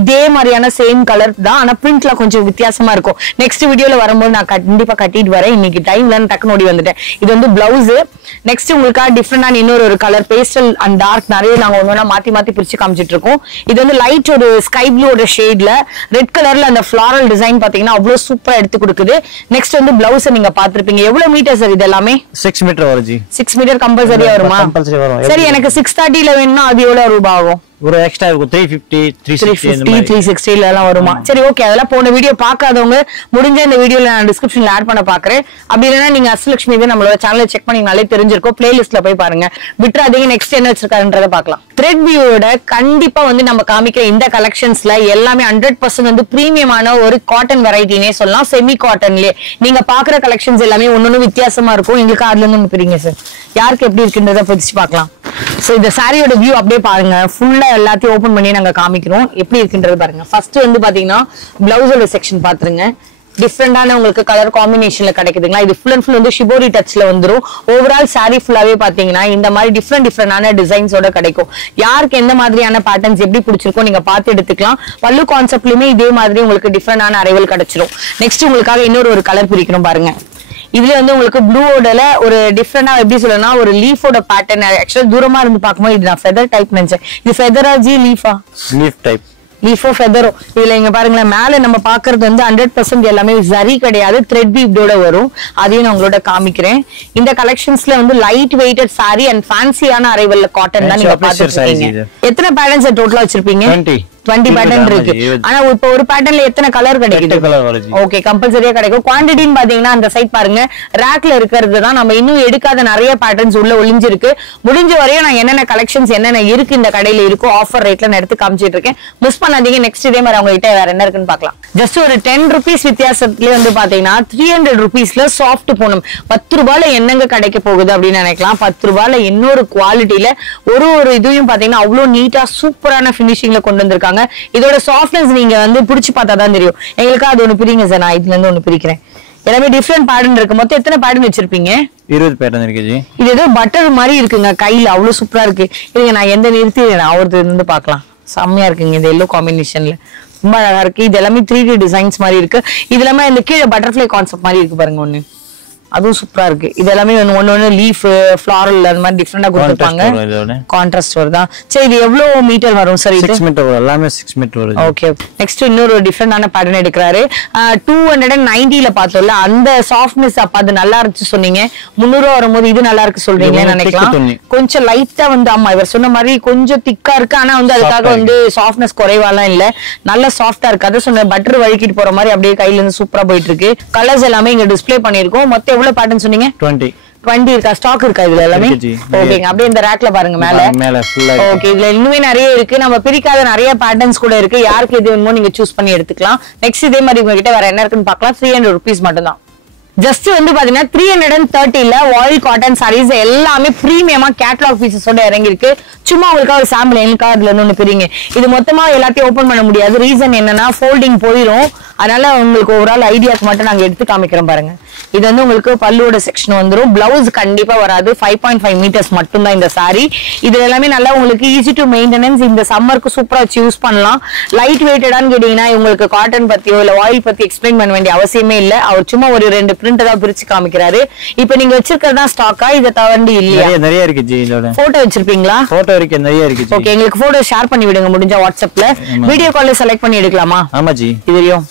இதே மாதிரியான சேம் கலர் தான், ஆனா பிரிண்ட்ல கொஞ்சம் வித்தியாசமா இருக்கும். நெக்ஸ்ட் வீடியோல வரும்போது நான் கண்டிப்பா கட்டிட்டு வரேன். இன்னைக்கு டைம்ல டக்குனு ஓடி வந்துட்டேன். இது வந்து பிளவுஸ். நெக்ஸ்ட் உங்களுக்காக டிஃப்ரெண்டான இன்னொரு கலர் பேஸ்டல் அண்ட் டார்க் நிறைய நாங்க ஒவ்வொன்னா மாத்தி பிரிச்சு காமிச்சிட்டு இருக்கோம். இது வந்து லைட் ஒரு ஸ்கை ப்ளூ ஷேட்ல ரெட் கலர்ல அந்த ஃபிளாரல் டிசைன் பாத்தீங்கன்னா அவ்வளவு சூப்பரா எடுத்து கொடுக்குது. நெக்ஸ்ட் வந்து பிளவுஸ் நீங்க பாத்திருப்பீங்க. எவ்வளவு மீட்டர் சார் இது எல்லாமே? 6 மீட்டர் வருது. 6 மீட்டர் கம்பல்சரியா வருமா? சரி, எனக்கு 630ல வேணும்னா அது எவ்வளவு ரூபாய் ஆகும்? ஒரு எக்ஸ்ட்ரா இருக்கும். 350 360 எல்லாம் வருமா? சரி ஓகே, அதெல்லாம் போன வீடியோ பார்க்காதவங்க முடிஞ்ச இந்த வீடியோல நான் டிஸ்கிரிப்ஷன்ல ஆட் பண்ண பாக்குறேன். அப்படி இல்லைன்னா நீங்க அஸ்லட்சுமி நம்மளோட சேனலை செக் பண்ணீங்கனாலே தெரிஞ்சிருக்கும். பிளேலிஸ்ட்ல போய் பாருங்க. விட்டுறாதீங்க. நெக்ஸ்ட் என்ன வச்சிருக்காருன்றத பார்க்கலாம். த்ரெட் வியூவோட கண்டிப்பா வந்து நம்ம காமிக்கிற இந்த கலெக்ஷன்ஸ்ல எல்லாமே 100% வந்து பிரீமியமான ஒரு காட்டன் வெரைட்டினே சொல்லலாம். செமி காட்டன்லயே நீங்க பாக்குற கலெக்ஷன்ஸ் எல்லாமே ஒன்னொன்னு வித்தியாசமா இருக்கும். எங்களுக்கு அதுல இருந்து பிரிங்க சார். யாருக்கு எப்படி இருக்குன்றத பிரிச்சு பார்க்கலாம். சோ இந்த சாரியோட வியூ அப்படியே பாருங்க. ஃபுல்லா எல்லாத்தையும் ஓபன் பண்ணி நாங்க காமிக்கிறோம். எப்படி இருக்குன்றது பாருங்க. ஃபர்ஸ்ட் வந்து பாத்தீங்கன்னா பிளவுஸோட செக்ஷன் பாத்துருங்க. டிஃப்ரெண்டான உங்களுக்கு கலர் காம்பினேஷன்ல கிடைக்குதுங்களா. இது ஃபுல் அண்ட் ஃபுல் வந்து ஷிபோரி டச்ல வந்துரும். ஓவரால் சாரி ஃபுல்லாவே பாத்தீங்கன்னா இந்த மாதிரி டிஃப்ரெண்டான டிசைன்ஸோட கிடைக்கும். யாருக்கு எந்த மாதிரியான பேட்டர்ன்ஸ் எப்படி பிடிச்சிருக்கோ நீங்க பார்த்து எடுத்துக்கலாம். பல்லு கான்செப்ட்லயுமே இதே மாதிரி உங்களுக்கு டிஃப்ரெண்டான அரைவல் கிடைச்சிரும். நெக்ஸ்ட் உங்களுக்காக இன்னொரு கலர் பிரிக்கணும் பாருங்க. இதுல வந்து உங்களுக்கு ப்ளூவோட ஒரு டிஃப்ரெண்டா எப்படி சொல்லணும்னா ஒரு லீஃபோட பேட்டர்ன். ஆக்சுவலா தூரமா இருந்து பார்க்கும்போது இது நான் ஃபெதர் டைப் நினைச்சேன். இது ஃபெதரா ஜி லீஃபா? Leaf type. லீஃபோ ஃபெதரோ. இதுல இங்க பாருங்களேன், மேல நம்ம பாக்குறது வந்து 100% எல்லாமே ஜரி கிடையாது, த்ரெட் வீவ்டோட வரும். அதையும் நான் உங்களோட காமிக்கிறேன். இந்த கலெக்ஷன்ஸ்ல வந்து லைட் வெயிட்டட் சாரி அண்ட் ஃபேன்சியான அரைவல்ல காட்டன் தான் நீங்க பாத்துருக்கீங்க. எத்தனை பேட்டர்ன்ஸ் டோட்டலா வச்சிருப்பீங்க? 20 பேட்டர்ன் இருக்கு. ஆனா இப்ப ஒரு பேட்டர்ன்ல எத்தனை கலர் கிடைக்குது? ஓகே, கம்பல்சரியா கிடைக்கும். குவாண்டிட்டின்னு பாத்தீங்கன்னா அந்த சைட் பாருங்க, ரேக்ல இருக்கிறது தான். நம்ம இன்னும் எடுக்காத நிறைய பேட்டர்ன்ஸ் உள்ள ஒளிஞ்சிருக்கு. முடிஞ்ச வரையும் நான் என்னென்ன கலெக்ஷன்ஸ் என்னென்ன இருக்கு இந்த கடையில இருக்கோ ஆஃபர் ரேட்ல நான் எடுத்து காமிச்சிட்டு இருக்கேன். மிஸ் பண்ணாதீங்க. நெக்ஸ்ட் இதே மாதிரி அவங்க கிட்ட வேற என்ன இருக்குன்னு பார்க்கலாம். ஜஸ்ட் ஒரு 10 rupees வித்தியாசத்திலே வந்து பாத்தீங்கன்னா 300 rupeesல சாஃப்ட் பூனம். 10 ரூபாயில என்னங்க கிடைக்க போகுது அப்படின்னு நினைக்கலாம். 10 ரூபாயில இன்னொரு குவாலிட்டியில ஒரு இதையும் பாத்தீங்கன்னா அவ்வளவு நீட்டா சூப்பரான பினிஷிங்ல கொண்டு வந்திருக்காங்க. இதோட சாஃப்ட்னஸ் நீங்க வந்து புடிச்சு பார்த்தா தான் தெரியும். எங்களுக்கு அது ஒண்ணு பிரிங்க சார். நான் இதுல இருந்து ஒண்ணு பிரிக்கிறேன். எல்லாமே டிஃபரெண்ட் பேட்டர்ன் இருக்கு. மொத்தம் எத்தனை பேட்டர்ன் வச்சிருப்பீங்க? 20 பேட்டர்ன் இருக்கு ஜி. இது ஏதோ பட்டர் மாதிரி இருக்குங்க கையில, அவ்வளவு சூப்பரா இருக்கு. இதுங்க நான் எந்த நிறுத்தி அவரது இருந்து பார்க்கலாம். செம்மையா இருக்குங்க இந்த எல்லோ காம்பினேஷன்ல, ரொம்ப அழகா இருக்கு. இது எல்லாமே 3D டிசைன்ஸ் மாதிரி இருக்கு. இது எல்லாமே இந்த கீழே பட்டர்ஃபிளை கான்செப்ட் மாதிரி இருக்கு பாருங்க ஒண்ணு, அதுவும் சூப்பரா இருக்கு. இது எல்லாமே ஒன்னு லீஃப் ஃபிளாரல் அந்த மாதிரி டிஃபரெண்டா கொடுத்திருப்பாங்க. கான்ட்ராஸ்ட் வருதா? சரி இது எவ்வளவு மீட்டர் வரும் சார்? இது 6 மீட்டர் வரும், எல்லாமே 6 மீட்டர் வரும். ஓகே. நெக்ஸ்ட் இன்னொரு டிஃபரெண்டான பேட்டர்ன் எடுக்கறாரு. 290ல பார்த்தோம்ல, அந்த சாஃப்ட்னஸ் அப்ப அது நல்லா இருந்துச்சு சொன்னீங்க. 300 வரும்போது இது நல்லா இருக்கு சொல்றீங்கன்னு நினைக்கலாம். கொஞ்சம் லைட்டா வந்து ஆமா இவர் சொன்ன மாதிரி கொஞ்சம் திக்கா இருக்கு. ஆனா வந்து அதுக்காக வந்து சாஃப்ட்னஸ் குறைவாலாம் இல்ல, நல்ல சாஃப்டா இருக்கு. அதை சொன்ன பட்டர் வழுக்கிட்டு போற மாதிரி அப்படியே கையில இருந்து சூப்பரா போயிட்டு இருக்கு. கலர்ஸ் எல்லாமே இங்க டிஸ்ப்ளே பண்ணிருக்கோம். மொத்தம் எவ்வளவு பேட்டர்ன் சொன்னீங்க? 20 இருக்கா? ஸ்டாக் இருக்கா இதுல எல்லாமே? ஓகேங்க. அப்படியே இந்த ரேக்ல பாருங்க மேல ஃபுல்லா. ஓகே, இதுல இன்னுமே நிறைய இருக்கு. நம்ம பிரிக்காத நிறைய பேட்டர்ன்ஸ் கூட இருக்கு. யாருக்கு எது வேணுமோ நீங்க சூஸ் பண்ணி எடுத்துக்கலாம். நெக்ஸ்ட் இதே மாதிரி உங்ககிட்ட வேற என்ன இருக்குன்னு பார்க்கலாம். 300 rupees மட்டும் தான். ஜஸ்ட் வந்து பாத்தீங்கன்னா 330ல வாயில் காட்டன் சாரீஸ் எல்லாமே பிரீமியமா கேட்டலாக் பீசஸோட இறங்கி இருக்கு. சும்மா உங்களுக்கு ஒரு சாம்பிள் எனக்கா அதுல இருந்து ஒண்ணு பிரிங்க. இது மொத்தமா எல்லாத்தையும் ஓபன் பண்ண முடியாது. ரீசன் என்னன்னா ஃபோல்டிங் போயிடும். அதனால உங்களுக்கு ஓவரால் ஐடியாக்கு மட்டும் நாங்க எடுத்து காமிக்கிறோம் பாருங்க. இது வந்து உங்களுக்கு பல்லுவோட செக்ஷன் வந்துரும். பிளவுஸ் கண்டிப்பா வராது. 5.5 மீட்டர்ஸ் மட்டும் தான் இந்த சாரி. இது எல்லாமே நல்லா உங்களுக்கு ஈஸி டு மெயின்டெனன்ஸ். இந்த சம்மருக்கு சூப்பரா வச்சு யூஸ் பண்ணலாம். லைட் வெயிட்டடான்னு கேட்டீங்கன்னா உங்களுக்கு காட்டன் பத்தியோ இல்ல ஆயில் பத்தி எக்ஸ்பிளைன் பண்ண வேண்டிய அவசியமே இல்ல. அவர் சும்மா ஒரு 2 பிரிண்ட் தான் பிரிச்சு காமிக்கிறாரு. இப்போ நீங்க வச்சிருக்கிறதா ஸ்டாக்கா? இத தவண்டி இல்லையா? நிறைய இருக்கு ஜி. இதோட போட்டோ வச்சிருப்பீங்களா? போட்டோ இருக்கு, நிறைய இருக்கு ஜி. ஓகே, எங்களுக்கு போட்டோ ஷேர் பண்ணி விடுங்க முடிஞ்சா வாட்ஸ்அப்ல. வீடியோ கால்ல செலக்ட் பண்ணி எடுக்கலாமா? ஆமா ஜி. இதுலயும்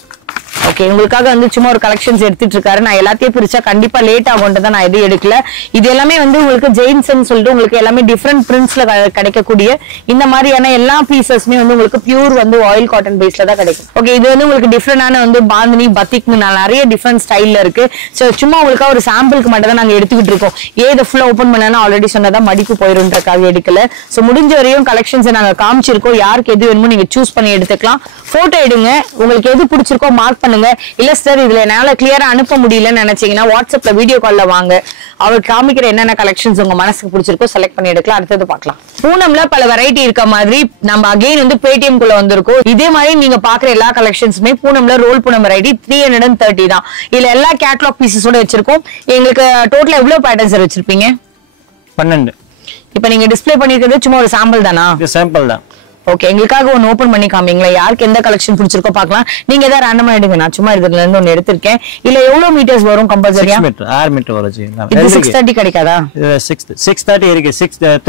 ஓகே, உங்களுக்காக வந்து சும்மா ஒரு கலெக்ஷன்ஸ் எடுத்துட்டு இருக்காரு. நான் எல்லாத்தையும் பிரிச்சா கண்டிப்பா லேட் ஆகும்ட்டு தான் நான் எதுவும் எடுக்கல. இது எல்லாமே வந்து உங்களுக்கு ஜெயின்ஸ்ன்னு சொல்லிட்டு உங்களுக்கு எல்லாமே டிஃப்ரெண்ட் பிரிண்ட்ஸ்ல கிடைக்கக்கூடிய இந்த மாதிரியான எல்லா பீசஸ்மே வந்து உங்களுக்கு பியூர் வந்து ஆயில் காட்டன் பேஸ்ல தான் கிடைக்கும். ஓகே, இது வந்து உங்களுக்கு டிஃப்ரெண்டான வந்து பாந்தினி பத்திக்னு நிறைய டிஃப்ரெண்ட் ஸ்டைல்ல இருக்கு. ஸோ சும்மா உங்களுக்காக ஒரு சாம்பிளுக்கு மட்டும் தான் நாங்க எடுத்துக்கிட்டு இருக்கோம். ஏதை ஃபுல்லா ஓப்பன் பண்ணா ஆல்ரெடி சொன்னதான் மடிப்பு போயிருன்றக்காக எடுக்கல. ஸோ முடிஞ்ச வரையும் கலெக்ஷன்ஸ் நாங்க காமிச்சிருக்கோம். யாருக்கு எது வேணுமோ நீங்க சூஸ் பண்ணி எடுத்துக்கலாம். போட்டோ எடுங்க, உங்களுக்கு எது பிடிச்சிருக்கோ மார்க் பண்ணுங்க. இல்ல சார் இதுல என்னால கிளியரா அனுப்ப முடியலன்னு நினைச்சீங்கன்னா வாட்ஸ்அப்ல வீடியோ கால்ல வாங்க. அவர் காமிக்கிற என்னென்ன கலெக்ஷன்ஸ் உங்க மனசுக்கு பிடிச்சிருக்கோ செலக்ட் பண்ணி எடுக்கலாம். அடுத்தது பார்க்கலாம். பூனம்ல பல வெரைட்டி இருக்க மாதிரி நம்ம அகைன் வந்து பேடிஎம் குள்ள வந்திருக்கோம். இதே மாதிரி நீங்க பாக்குற எல்லா கலெக்ஷன்ஸுமே பூனம்ல ரோல் பூனம் வெரைட்டி 330 தான். இதுல எல்லா கேட்லாக் பீசஸோட வச்சிருக்கோம். எங்களுக்கு டோட்டலா எவ்வளவு பேட்டர்ன்ஸ் வச்சிருப்பீங்க? 12. இப்ப நீங்க டிஸ்ப்ளே பண்ணிருக்கிறது சும்மா ஒரு சாம்பிள் தானா? சாம்பிள் தான். ஓகே, எங்களுக்காக ஒன்னு ஓபன் பண்ணி காமிங்களா? யாருக்கு எந்த கலெக்ஷன் பிடிச்சிருக்கோ பார்க்கலாம். நீங்க ஏதாவது ரேண்டமா எடுங்க. நான் சும்மா இதுல இருந்து ஒன்னு எடுத்திருக்கேன். இல்ல எவ்வளவு மீட்டர்ஸ் வரும் கம்பல்சரியா? 6 மீட்டர் வரும் ஜி. இது 630 கிடைக்காதா? இது 630 இருக்கு.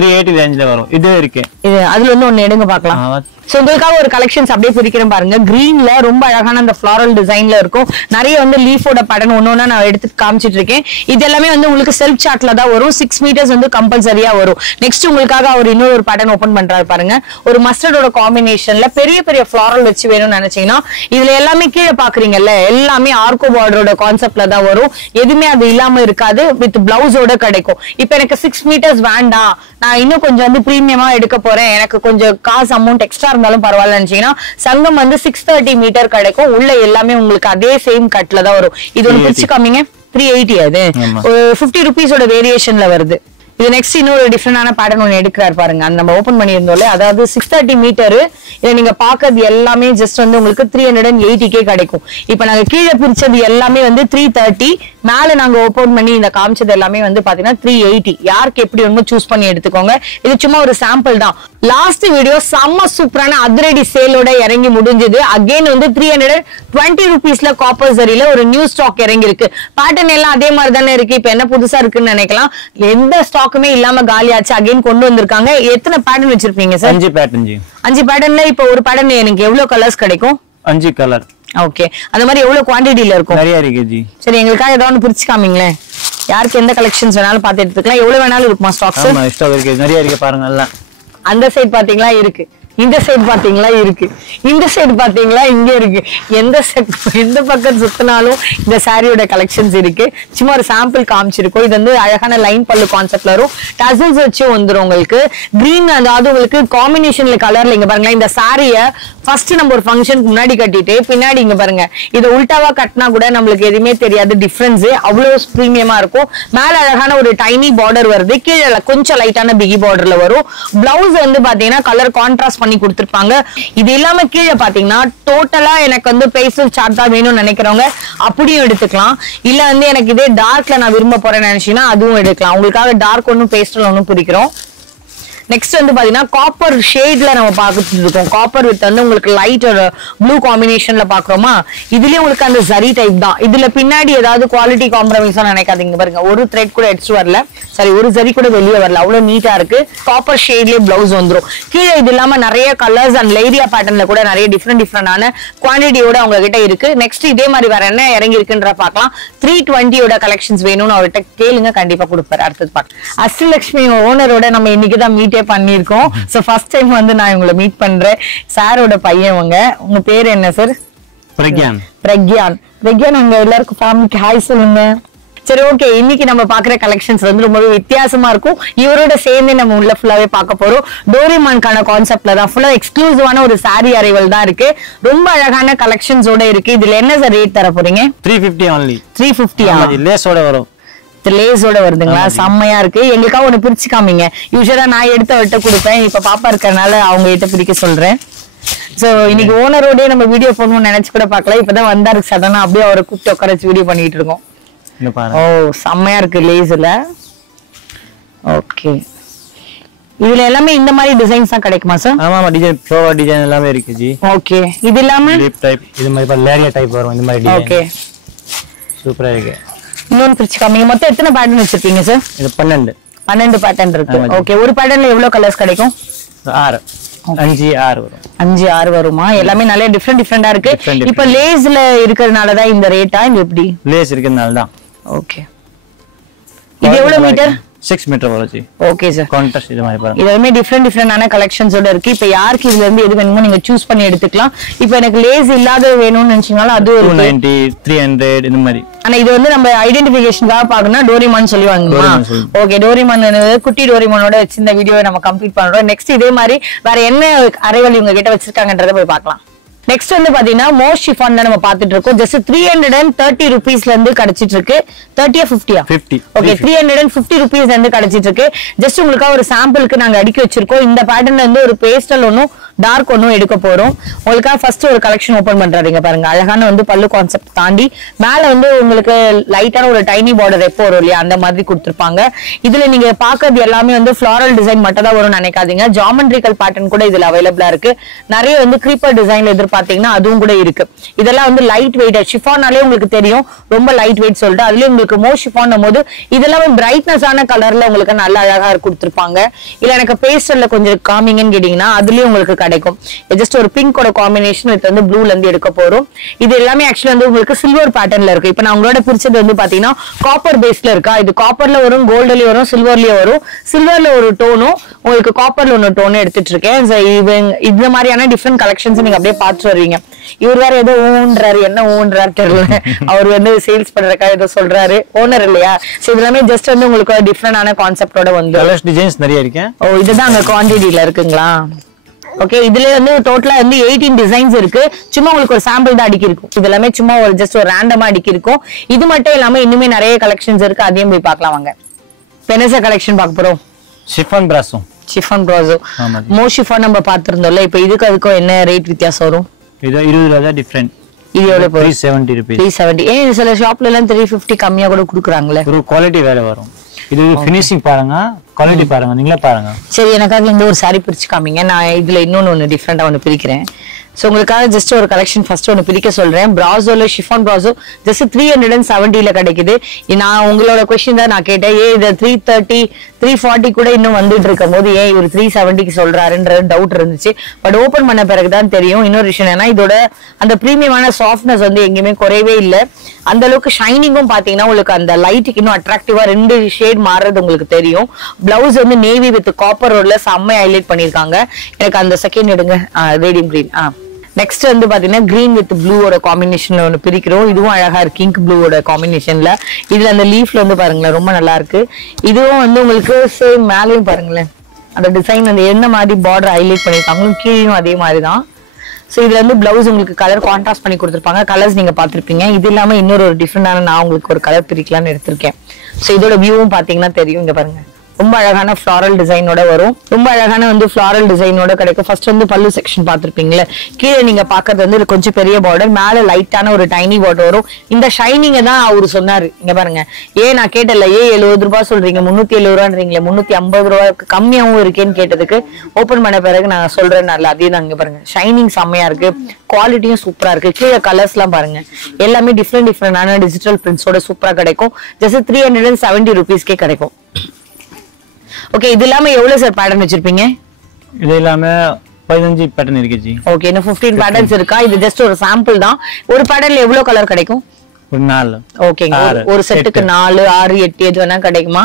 380 ரேஞ்சில வரும். இது இருக்கு. இது அதுல இருந்து ஒன்னு எடுங்க பார்க்கலாம். சோ உங்களுக்காக ஒரு கலெக்ஷன்ஸ் அப்படியே பிரிக்கிறேன் பாருங்க. கிரீன்ல ரொம்ப அழகான அந்த ஃபிளாரல் டிசைன்ல இருக்கும். நிறைய வந்து லீஃபோட பேட்டர்ன் ஒன்னொன்னா நான் எடுத்து காமிச்சிட்டு இருக்கேன். இது எல்லாமே வந்து உங்களுக்கு செல்ஃப் சார்ட்ல தான் வரும். 6 மீட்டர்ஸ் வந்து கம்பல்சரியா வரும். நெக்ஸ்ட் உங்களுக்காக அவர் இன்னொரு பேட்டர்ன் ஓபன் பண்றாரு பாருங்க. ஒரு மஸ்டர்டோட காம்பினேஷன்ல பெரிய பெரிய ஃபிளாரல் வச்சு வேணும்னு நினைச்சீங்கன்னா இதுல எல்லாமே கீழே பாக்குறீங்கல்ல, எல்லாமே ஆர்கோ பார்டரோட கான்செப்ட்ல தான் வரும். எதுவுமே அது இல்லாம இருக்காது. வித் பிளவுஸோட கிடைக்கும். இப்ப எனக்கு 6 மீட்டர்ஸ் வேண்டாம், நான் இன்னும் கொஞ்சம் வந்து பிரீமியமா எடுக்க போறேன், எனக்கு கொஞ்சம் காசு அமௌண்ட் எக்ஸ்ட்ரா இருந்தாலும் பரவாயில்ல நினைச்சீங்கன்னா சங்கம் வந்து 630 மீட்டர் கிடைக்கும். உள்ள எல்லாமே உங்களுக்கு அதே சேம் கட்ல தான் வரும். இது ஒரு பிரிச்சு காமிங்க. 380 அது 50 rupees வேரியேஷன்ல வருது. இது நெக்ஸ்ட் இன்னொரு டிஃபரெண்டான பேட்டர்ன் ஒன்று எடுக்கிறாரு பாருங்க. அந்த நம்ம ஓபன் பண்ணியிருந்தோம்ல, அதாவது 630 மீட்டர். இதை நீங்க பாக்குறது எல்லாமே ஜஸ்ட் வந்து உங்களுக்கு 380K கிடைக்கும். இப்ப நாங்க கீழே பிரிச்சது எல்லாமே வந்து 330, மேல நாங்க ஓபன் பண்ணி இந்த காமிச்சது எல்லாமே வந்து பாத்தீங்கன்னா 380. யாருக்கு எப்படி வேணுமோ சூஸ் பண்ணி எடுத்துக்கோங்க. இது சும்மா ஒரு சாம்பிள் தான். லாஸ்ட் வீடியோ செம்ம சூப்பரான அதிரடி சேலோட இறங்கி முடிஞ்சது. அகைன் வந்து 320 rupeesல காப்பர் சரியில ஒரு நியூ ஸ்டாக் இறங்கி இருக்கு. பேட்டர்ன் எல்லாம் அதே மாதிரி தானே இருக்கு. இப்ப என்ன புதுசா இருக்குன்னு நினைக்கலாம். எந்த ஸ்டாக்குமே இல்லாம காலியாச்சு. அகைன் கொண்டு வந்திருக்காங்க. எத்தனை பேட்டர்ன் வச்சிருப்பீங்க சார்? 5 பேட்டர்ன். 5 பேட்டர்ன்ல இப்ப ஒரு பேட்டர்ன் எனக்கு எவ்வளவு கலர்ஸ் கிடைக்கும்? 5 கலர். ஓகே, அந்த மாதிரி எவ்வளவு குவாண்டிட்டில இருக்கும்? நிறைய இருக்கு ஜி. சரி, எங்களுக்காக ஏதாவது ஒன்று பிரிச்சு காமிங்களேன். யாருக்கு எந்த கலெக்ஷன்ஸ் வேணாலும் பார்த்து எடுத்துக்கலாம். எவ்வளவு வேணாலும் இருக்குமா ஸ்டாக்ஸ்? ஆமா, ஸ்டாக் இருக்கு, நிறைய இருக்கு பாருங்க. எல்லாம் அந்த சைடு பாத்தீங்களா இருக்கு, இந்த சைடு பாத்தீங்களா இருக்கு, இந்த சைடு பாத்தீங்களா இங்க இருக்கு. எந்த பக்கம் சுத்தினாலும் இந்த சாரியோட கலெக்ஷன்ஸ் இருக்கு. சும்மா ஒரு சாம்பிள் காமிச்சிருக்கோம். இது வந்து அழகான லைன் பல்லு கான்செப்ட்ல வரும். டசல்ஸ் வச்சு வந்துரும் உங்களுக்கு. கிரீன், அதாவது உங்களுக்கு காம்பினேஷன்ல கலர்ல இங்க பாருங்களேன். இந்த சாரிய ஃபர்ஸ்ட் நம்ம ஒரு ஃபங்க்ஷனுக்கு முன்னாடி கட்டிட்டு பின்னாடி இங்க பாருங்க இதை உல்டாவா கட்டினா கூட நம்மளுக்கு எதுவுமே தெரியாது டிஃபரன்ஸ். அவ்வளவு பிரீமியமா இருக்கும். மேல அழகான ஒரு டைனி பார்டர் வருது. கீழே கொஞ்சம் லைட்டான பிகி பார்டர்ல வரும். பிளவுஸ் வந்து பாத்தீங்கன்னா கலர் கான்ட்ராஸ்ட் பண்ணி கொடுத்திருப்பாங்க. இது இல்லாம கீழே பாத்தீங்கன்னா டோட்டலா எனக்கு வந்து பேஸ்டல் சார்ட் தான் வேணும்னு நினைக்கிறவங்க அப்படியும் எடுத்துக்கலாம். இல்ல வந்து எனக்கு இதே டார்க்ல நான் விரும்ப போறேன்னு நினைச்சீங்கன்னா அதுவும் எடுக்கலாம். உங்களுக்காக டார்க் ஒன்னும் பேஸ்டல் ஒன்னும் பிடிக்கிறோம். நெக்ஸ்ட் வந்து பாத்தீங்கன்னா காப்பர் ஷேட்ல நம்ம பார்த்துட்டு இருக்கோம். காப்பர் வித் வந்து உங்களுக்கு லைட் ஒரு ப்ளூ காம்பினேஷன்ல பாக்குறோமா. இதுலயே உங்களுக்கு அந்த ஜரி டைப் தான். இதுல பின்னாடி ஏதாவது குவாலிட்டி காம்ப்ரமைஸா நினைக்காதீங்க. பாருங்க ஒரு த்ரெட் கூட எடுத்து வரல, சரி ஒரு ஜரி கூட வெளியே வரல, அவ்வளவு நீட்டா இருக்கு. காப்பர் ஷேட்லயே பிளவுஸ் வந்துரும். கீழே இது இல்லாம நிறைய கலர்ஸ் அண்ட் லேரியா பேட்டர்ன்ல கூட நிறைய டிஃப்ரெண்டான குவான்டிட்டியோட அவங்க கிட்ட இருக்கு. நெக்ஸ்ட் இதே மாதிரி வேற என்ன இறங்கி இருக்குன்ற பாக்கலாம். 320 கலெக்ஷன்ஸ் வேணும்னு அவர்கிட்ட கேளுங்க, கண்டிப்பா கொடுப்பாரு. அடுத்தது பார்க்கலாம். அஷ்டலட்சுமி ஓனரோட நம்ம இன்னைக்குதான் மீட் பண்ணிருக்கோம். சோ ஃபர்ஸ்ட் டைம் வந்து நான் உங்களை மீட் பண்றேன். சாரோட பையன் உங்க பேர் என்ன சார்? பிரக்யான். பிரக்யான் அங்க எல்லாருக்கும் ஃபேமிலிக்கு ஹாய் சொல்லுங்க. சரி ஓகே, இன்னைக்கு நம்ம பாக்குற கலெக்ஷன்ஸ் வந்து ரொம்பவே வித்தியாசமா இருக்கும். இவரோட சேர்ந்து நம்ம உள்ள ஃபுல்லாவே பார்க்க போறோம். டோரிமான்கான கான்செப்ட்ல தான் ஃபுல்லா எக்ஸ்க்ளூசிவான ஒரு சாரி அரைவல் தான் இருக்கு. ரொம்ப அழகான கலெக்ஷன்ஸோட இருக்கு. இதுல என்ன சார் ரேட் தர போறீங்க? 350 only. 350 லேஸோட வரும். லேஸோட வருதுங்களா? செம்மையா இருக்கு. எங்களுக்காக ஒண்ணு பிரிச்சு காமிங்க. யூஸ்வலா நான் எடுத்த வெட்ட கொடுப்பேன், இப்ப பாப்பா இருக்கறனால அவங்க கிட்ட பிரிக்க சொல்றேன். சோ இன்னைக்கு ஓனரோடய நம்ம வீடியோ போடணும்னு நினைச்சு கூட பாக்கல. இப்பதான் வந்தாரு சடனா, அப்படியே அவரை கூப்பிட்டு உட்கார வச்சு வீடியோ பண்ணிட்டு இருக்கோம். ஓ செம்மையா இருக்கு லேஸ்ல. ஓகே, இதுல எல்லாமே இந்த மாதிரி டிசைன்ஸ் தான் கிடைக்குமா சார்? ஆமா டிசைன் ஃப்ளவர் டிசைன் எல்லாமே இருக்கு ஜி. ஓகே, இது இல்லாம லீப் டைப் இது மாதிரி லேரியா டைப் வரும். இந்த மாதிரி ஓகே சூப்பரா இருக்கு. இன்னொன்னு பிரிச்சு காமிங்க. மொத்தம் எத்தனை பேட்டர்ன் வச்சிருக்கீங்க சார்? இது 12 பேட்டர்ன் இருக்கு. ஓகே, ஒரு பேட்டர்ன்ல எவ்வளவு கலர்ஸ் கிடைக்கும்? 6 வரும். 5-6 வருமா? எல்லாமே நிறைய டிஃபரெண்டா இருக்கு. இப்ப லேஸ்ல இருக்கிறதுனால தான் இந்த ரேட்டா? இது எப்படி லேஸ் இருக்கிறதுனால தான். ஓகே, இது எவ்வளவு மீட்டர்? 6 மீட்டர் வரும் ஜி. Okay sir. கான்ட்ராஸ்ட் இது மாதிரி பாருங்க. இதெல்லாம் டிஃபரெண்டான கலெக்ஷன்ஸோட இருக்கு. இப்போ யாருக்கு இதுல இருந்து எது வேணுமோ நீங்க சூஸ் பண்ணி எடுத்துக்கலாம். இப்போ எனக்கு லேஸ் இல்லாத வேணும்னு நினைச்சீங்கனாலும் அது 290 300 இந்த மாதிரி. ஆனா இது வந்து நம்ம ஐடென்டிஃபிகேஷனுக்காக பாக்கணும்னா டோரிமான் சொல்லி வாங்குமா? ஓகே, டோரிமான் குட்டி டோரிமானோட வச்சு இந்த வீடியோவை நம்ம கம்ப்ளீட் பண்றோம். நெக்ஸ்ட் இதே மாதிரி வேற என்ன அரைவல் இவங்க கிட்ட வச்சிருக்காங்கன்றத போய் பார்க்கலாம். நெக்ஸ்ட் வந்து பாத்தீங்கன்னா மோஸ்ட் ஷிஃபான் தான் நம்ம பாத்துட்டு இருக்கோம். ஜஸ்ட் 330 rupeesல இருந்து கிடைச்சிட்டு இருக்கு. 30 or 50? ஓகே, 350 rupeesல இருந்து கிடைச்சிட்டு இருக்கு. ஜஸ்ட் உங்களுக்காக ஒரு சாம்பிளுக்கு நாங்க அடுக்கி வச்சிருக்கோம். இந்த பேட்டர்ன்ல இருந்து ஒரு பேஸ்டல் ஒன்னும் டார்க் ஒன்னும் எடுக்க போறோம். உங்களுக்காக ஃபர்ஸ்ட் ஒரு கலெக்ஷன் ஓபன் பண்றாங்க பாருங்க. அழகான வந்து பல்லு கான்செப்ட் தாண்டி மேல வந்து உங்களுக்கு லைட்டான ஒரு டைனி பார்டர் எப்போ வரும் இல்லையா, அந்த மாதிரி கொடுத்திருப்பாங்க. இதுல நீங்க பாக்குறது எல்லாமே வந்து ஃபிளாரல் டிசைன் மட்டும் தான் வரும்னு நினைக்காதீங்க. ஜாமெட்ரிக்கல் பேட்டர்ன் கூட இதுல அவைலபிளா இருக்கு. நிறைய வந்து கிரீப்பர் டிசைன்ல எதிர்பார்த்தீங்கன்னா அதுவும் கூட இருக்கு. இதெல்லாம் வந்து லைட் வெயிட். ஷிஃபானாலே உங்களுக்கு தெரியும் ரொம்ப லைட் வெயிட் சொல்லிட்டு. அதுலயும் உங்களுக்கு மோஸ்ட் ஷிஃபான் போது இதெல்லாம் பிரைட்னஸ் ஆன கலர்ல உங்களுக்கு நல்ல அழகா கொடுத்திருப்பாங்க. இல்ல எனக்கு பேஸ்டல்ல கொஞ்சம் காமிங்கன்னு கேட்டீங்கன்னா அதுலயும் உங்களுக்கு கிடைக்கும். ஜஸ்ட் ஒரு பிங்கோட காம்பினேஷன் இது வந்து ப்ளூல இருந்து எடுக்க போறோம். இது எல்லாமே ஆக்சுவலி வந்து உங்களுக்கு சில்வர் பேட்டர்ன்ல இருக்கு. இப்ப நான் உங்களோட பிரிச்சது வந்து பாத்தீங்கன்னா காப்பர் பேஸ்ல இருக்கா. இது காப்பர்ல வரும், கோல்டுலயும் வரும், சில்வர்லயும் வரும். சில்வர்ல ஒரு டோனும் உங்களுக்கு காப்பர்ல ஒன்னு டோனும் எடுத்துட்டு இருக்கேன். இந்த மாதிரியான டிஃப்ரெண்ட் கலெக்ஷன்ஸ் நீங்க அப்படியே பார்த்து வருவீங்க. இவர் வேற ஏதோ ஊன்றாரு, என்ன ஊன்றாரு தெரியல. அவர் வந்து சேல்ஸ் பண்றதுக்காக ஏதோ சொல்றாரு, ஓனர் இல்லையா. சோ இதெல்லாமே ஜஸ்ட் வந்து உங்களுக்கு டிஃப்ரெண்டான கான்செப்டோட வந்து கலர்ஸ் டிசைன்ஸ் நிறைய இருக்கு. ஓ இதுதான் அங்க குவான்டிட்டில இருக்குங்களா? ஓகே, இதுல வந்து டோட்டலா வந்து 18 டிசைன்ஸ் இருக்கு. சும்மா உங்களுக்கு ஒரு சாம்பிள் தான் அடிக்கி இருக்கும். இது எல்லாமே சும்மா ஒரு ஜஸ்ட் ஒரு ரேண்டமா அடிக்கி இருக்கும். இது மட்டும் இல்லாம இன்னுமே நிறைய கலெக்ஷன்ஸ் இருக்கு. அதையும் போய் பார்க்கலாம் வாங்க. பெனசா கலெக்ஷன் பார்க்க போறோம். Chiffon brasso. மோ ஷிஃபான் நம்ம பார்த்திருந்தோம்ல. இப்போ இதுக்கு அதுக்கும் என்ன ரேட் வித்தியாசம் வரும்? இது 20 ரூபாய் டிஃபரண்ட். இது எவ்வளவு? 370 rupees. 370. ஏன் சில ஷாப்ல எல்லாம் 350 கம்மியா கூட குடுக்குறாங்களே. ஒரு குவாலிட்டி வேற வரும். இது ஃபினிஷிங் பாருங்க, குவாலிட்டி பாருங்க, நீங்களே பாருங்க. சரி, எனக்காக இந்த ஒரு சாரி பிரிச்சு காமிங்க. நான் இதுல இன்னொன்னு டிஃபரெண்டா ஒன்னு பிரிக்கிறேன். சோ உங்களுக்காக ஜஸ்ட் ஒரு கலெக்ஷன் ஃபர்ஸ்ட் ஒன்னு பிரிக்க சொல்றேன். பிராசோல ஷிஃபான் பிராசோ ஜஸ்ட் 370ல கிடைக்குது. நான் உங்களோட क्वेश्चन தான் நான் கேட்டேன். ஏன் இது 330 340 கூட இன்னும் வந்துட்டு இருக்கும்போது ஏன் இவர் 370க்கு சொல்றாருன்ற டவுட் இருந்துச்சு. பட் ஓபன் பண்ண பிறகுதான் தெரியும். இன்னொரு விஷயம் என்னன்னா இதோட அந்த பிரீமியமான சாஃப்ட்னஸ் வந்து எங்கேயுமே குறையவே இல்லை. அந்த அளவுக்கு ஷைனிங்கும் பாத்தீங்கன்னா உங்களுக்கு அந்த லைட்டுக்கு இன்னும் அட்ராக்டிவா 2 ஷேட் மாறுறது உங்களுக்கு தெரியும். பிளவுஸ் வந்து நேவி வித் காப்பர் ரோட்ல செம்ம ஹைலைட் பண்ணிருக்காங்க. எனக்கு அந்த செகண்ட் எடுங்க. Radium green. நெக்ஸ்ட் வந்து பாத்தீங்கன்னா கிரீன் வித் ப்ளூவோட காம்பினேஷன்ல ஒன்று பிரிக்கிறோம். இதுவும் அழகா இருக்கு, கிங்க் ப்ளூவோட காம்பினேஷன்ல. இதுல அந்த லீஃப்ல வந்து பாருங்களேன் ரொம்ப நல்லா இருக்கு. இதுவும் வந்து உங்களுக்கு சேம் மேலேயும் பாருங்களேன் அந்த டிசைன் வந்து என்ன மாதிரி பார்டர் ஹைலைட் பண்ணிருக்காங்களும் கீழேயும் அதே மாதிரிதான். சோ இதுல வந்து பிளவுஸ் உங்களுக்கு கலர் கான்ட்ராஸ்ட் பண்ணி கொடுத்துருப்பாங்க. கலர்ஸ் நீங்க பாத்திருப்பீங்க. இது இல்லாம இன்னொரு ஒரு டிஃப்ரெண்டான நான் உங்களுக்கு ஒரு கலர் பிரிக்கலாம்னு எடுத்திருக்கேன். சோ இதோட வியூவும் பாத்தீங்கன்னா தெரியும். இங்க பாருங்க ரொம்ப அழகான ஃப்ளாரல் டிசைனோட வரும். ரொம்ப அழகான வந்து ஃப்ளாரல் டிசைனோட கிடைக்கும். ஃபர்ஸ்ட் வந்து பல்லு செக்ஷன் பார்த்திருப்பீங்களே, கீழே நீங்க பாக்குறது வந்து கொஞ்சம் பெரிய பார்டர், மேல லைட்டான ஒரு டைனி பார்டர் வரும். இந்த ஷைனிங்க தான் அவரு சொன்னாரு. இங்க பாருங்க, நான் கேட்டல 70 ரூபாய் சொல்றீங்க, 370 ரூபான்றீங்களே, 350 ரூபாய்க்கு கம்மியாவும் இருக்கேன்னு கேட்டதுக்கு ஓபன் பண்ண பிறகு நான் சொல்றேன். நல்லா அதே தான். இங்க பாருங்க, ஷைனிங் செம்மையா இருக்கு, குவாலிட்டியும் சூப்பரா இருக்கு. கீழே கலர்ஸ் எல்லாம் பாருங்க, எல்லாமே டிஃப்ரெண்டான டிஜிட்டல் பிரிண்ட்ஸோட சூப்பரா கிடைக்கும். ஜஸ்ட் 370 rupeesக்கே கிடைக்கும். ஓகே, இது இல்லாம எவ்வளவு சார் பேட்டர்ன் வச்சிருப்பீங்க? இது இல்லாம 15 பேட்டர்ன் இருக்கு ஜி. ஓகே, இன்னும் 15 பேட்டர்ன்ஸ் இருக்கா? இது ஜஸ்ட் ஒரு சாம்பிள் தான். ஒரு பேட்டர்ன்ல எவ்வளவு கலர் கிடைக்கும்? ஒரு 4. ஓகேங்க, ஒரு செட்டுக்கு 4, 6, 8 எது வேணா கிடைக்குமா?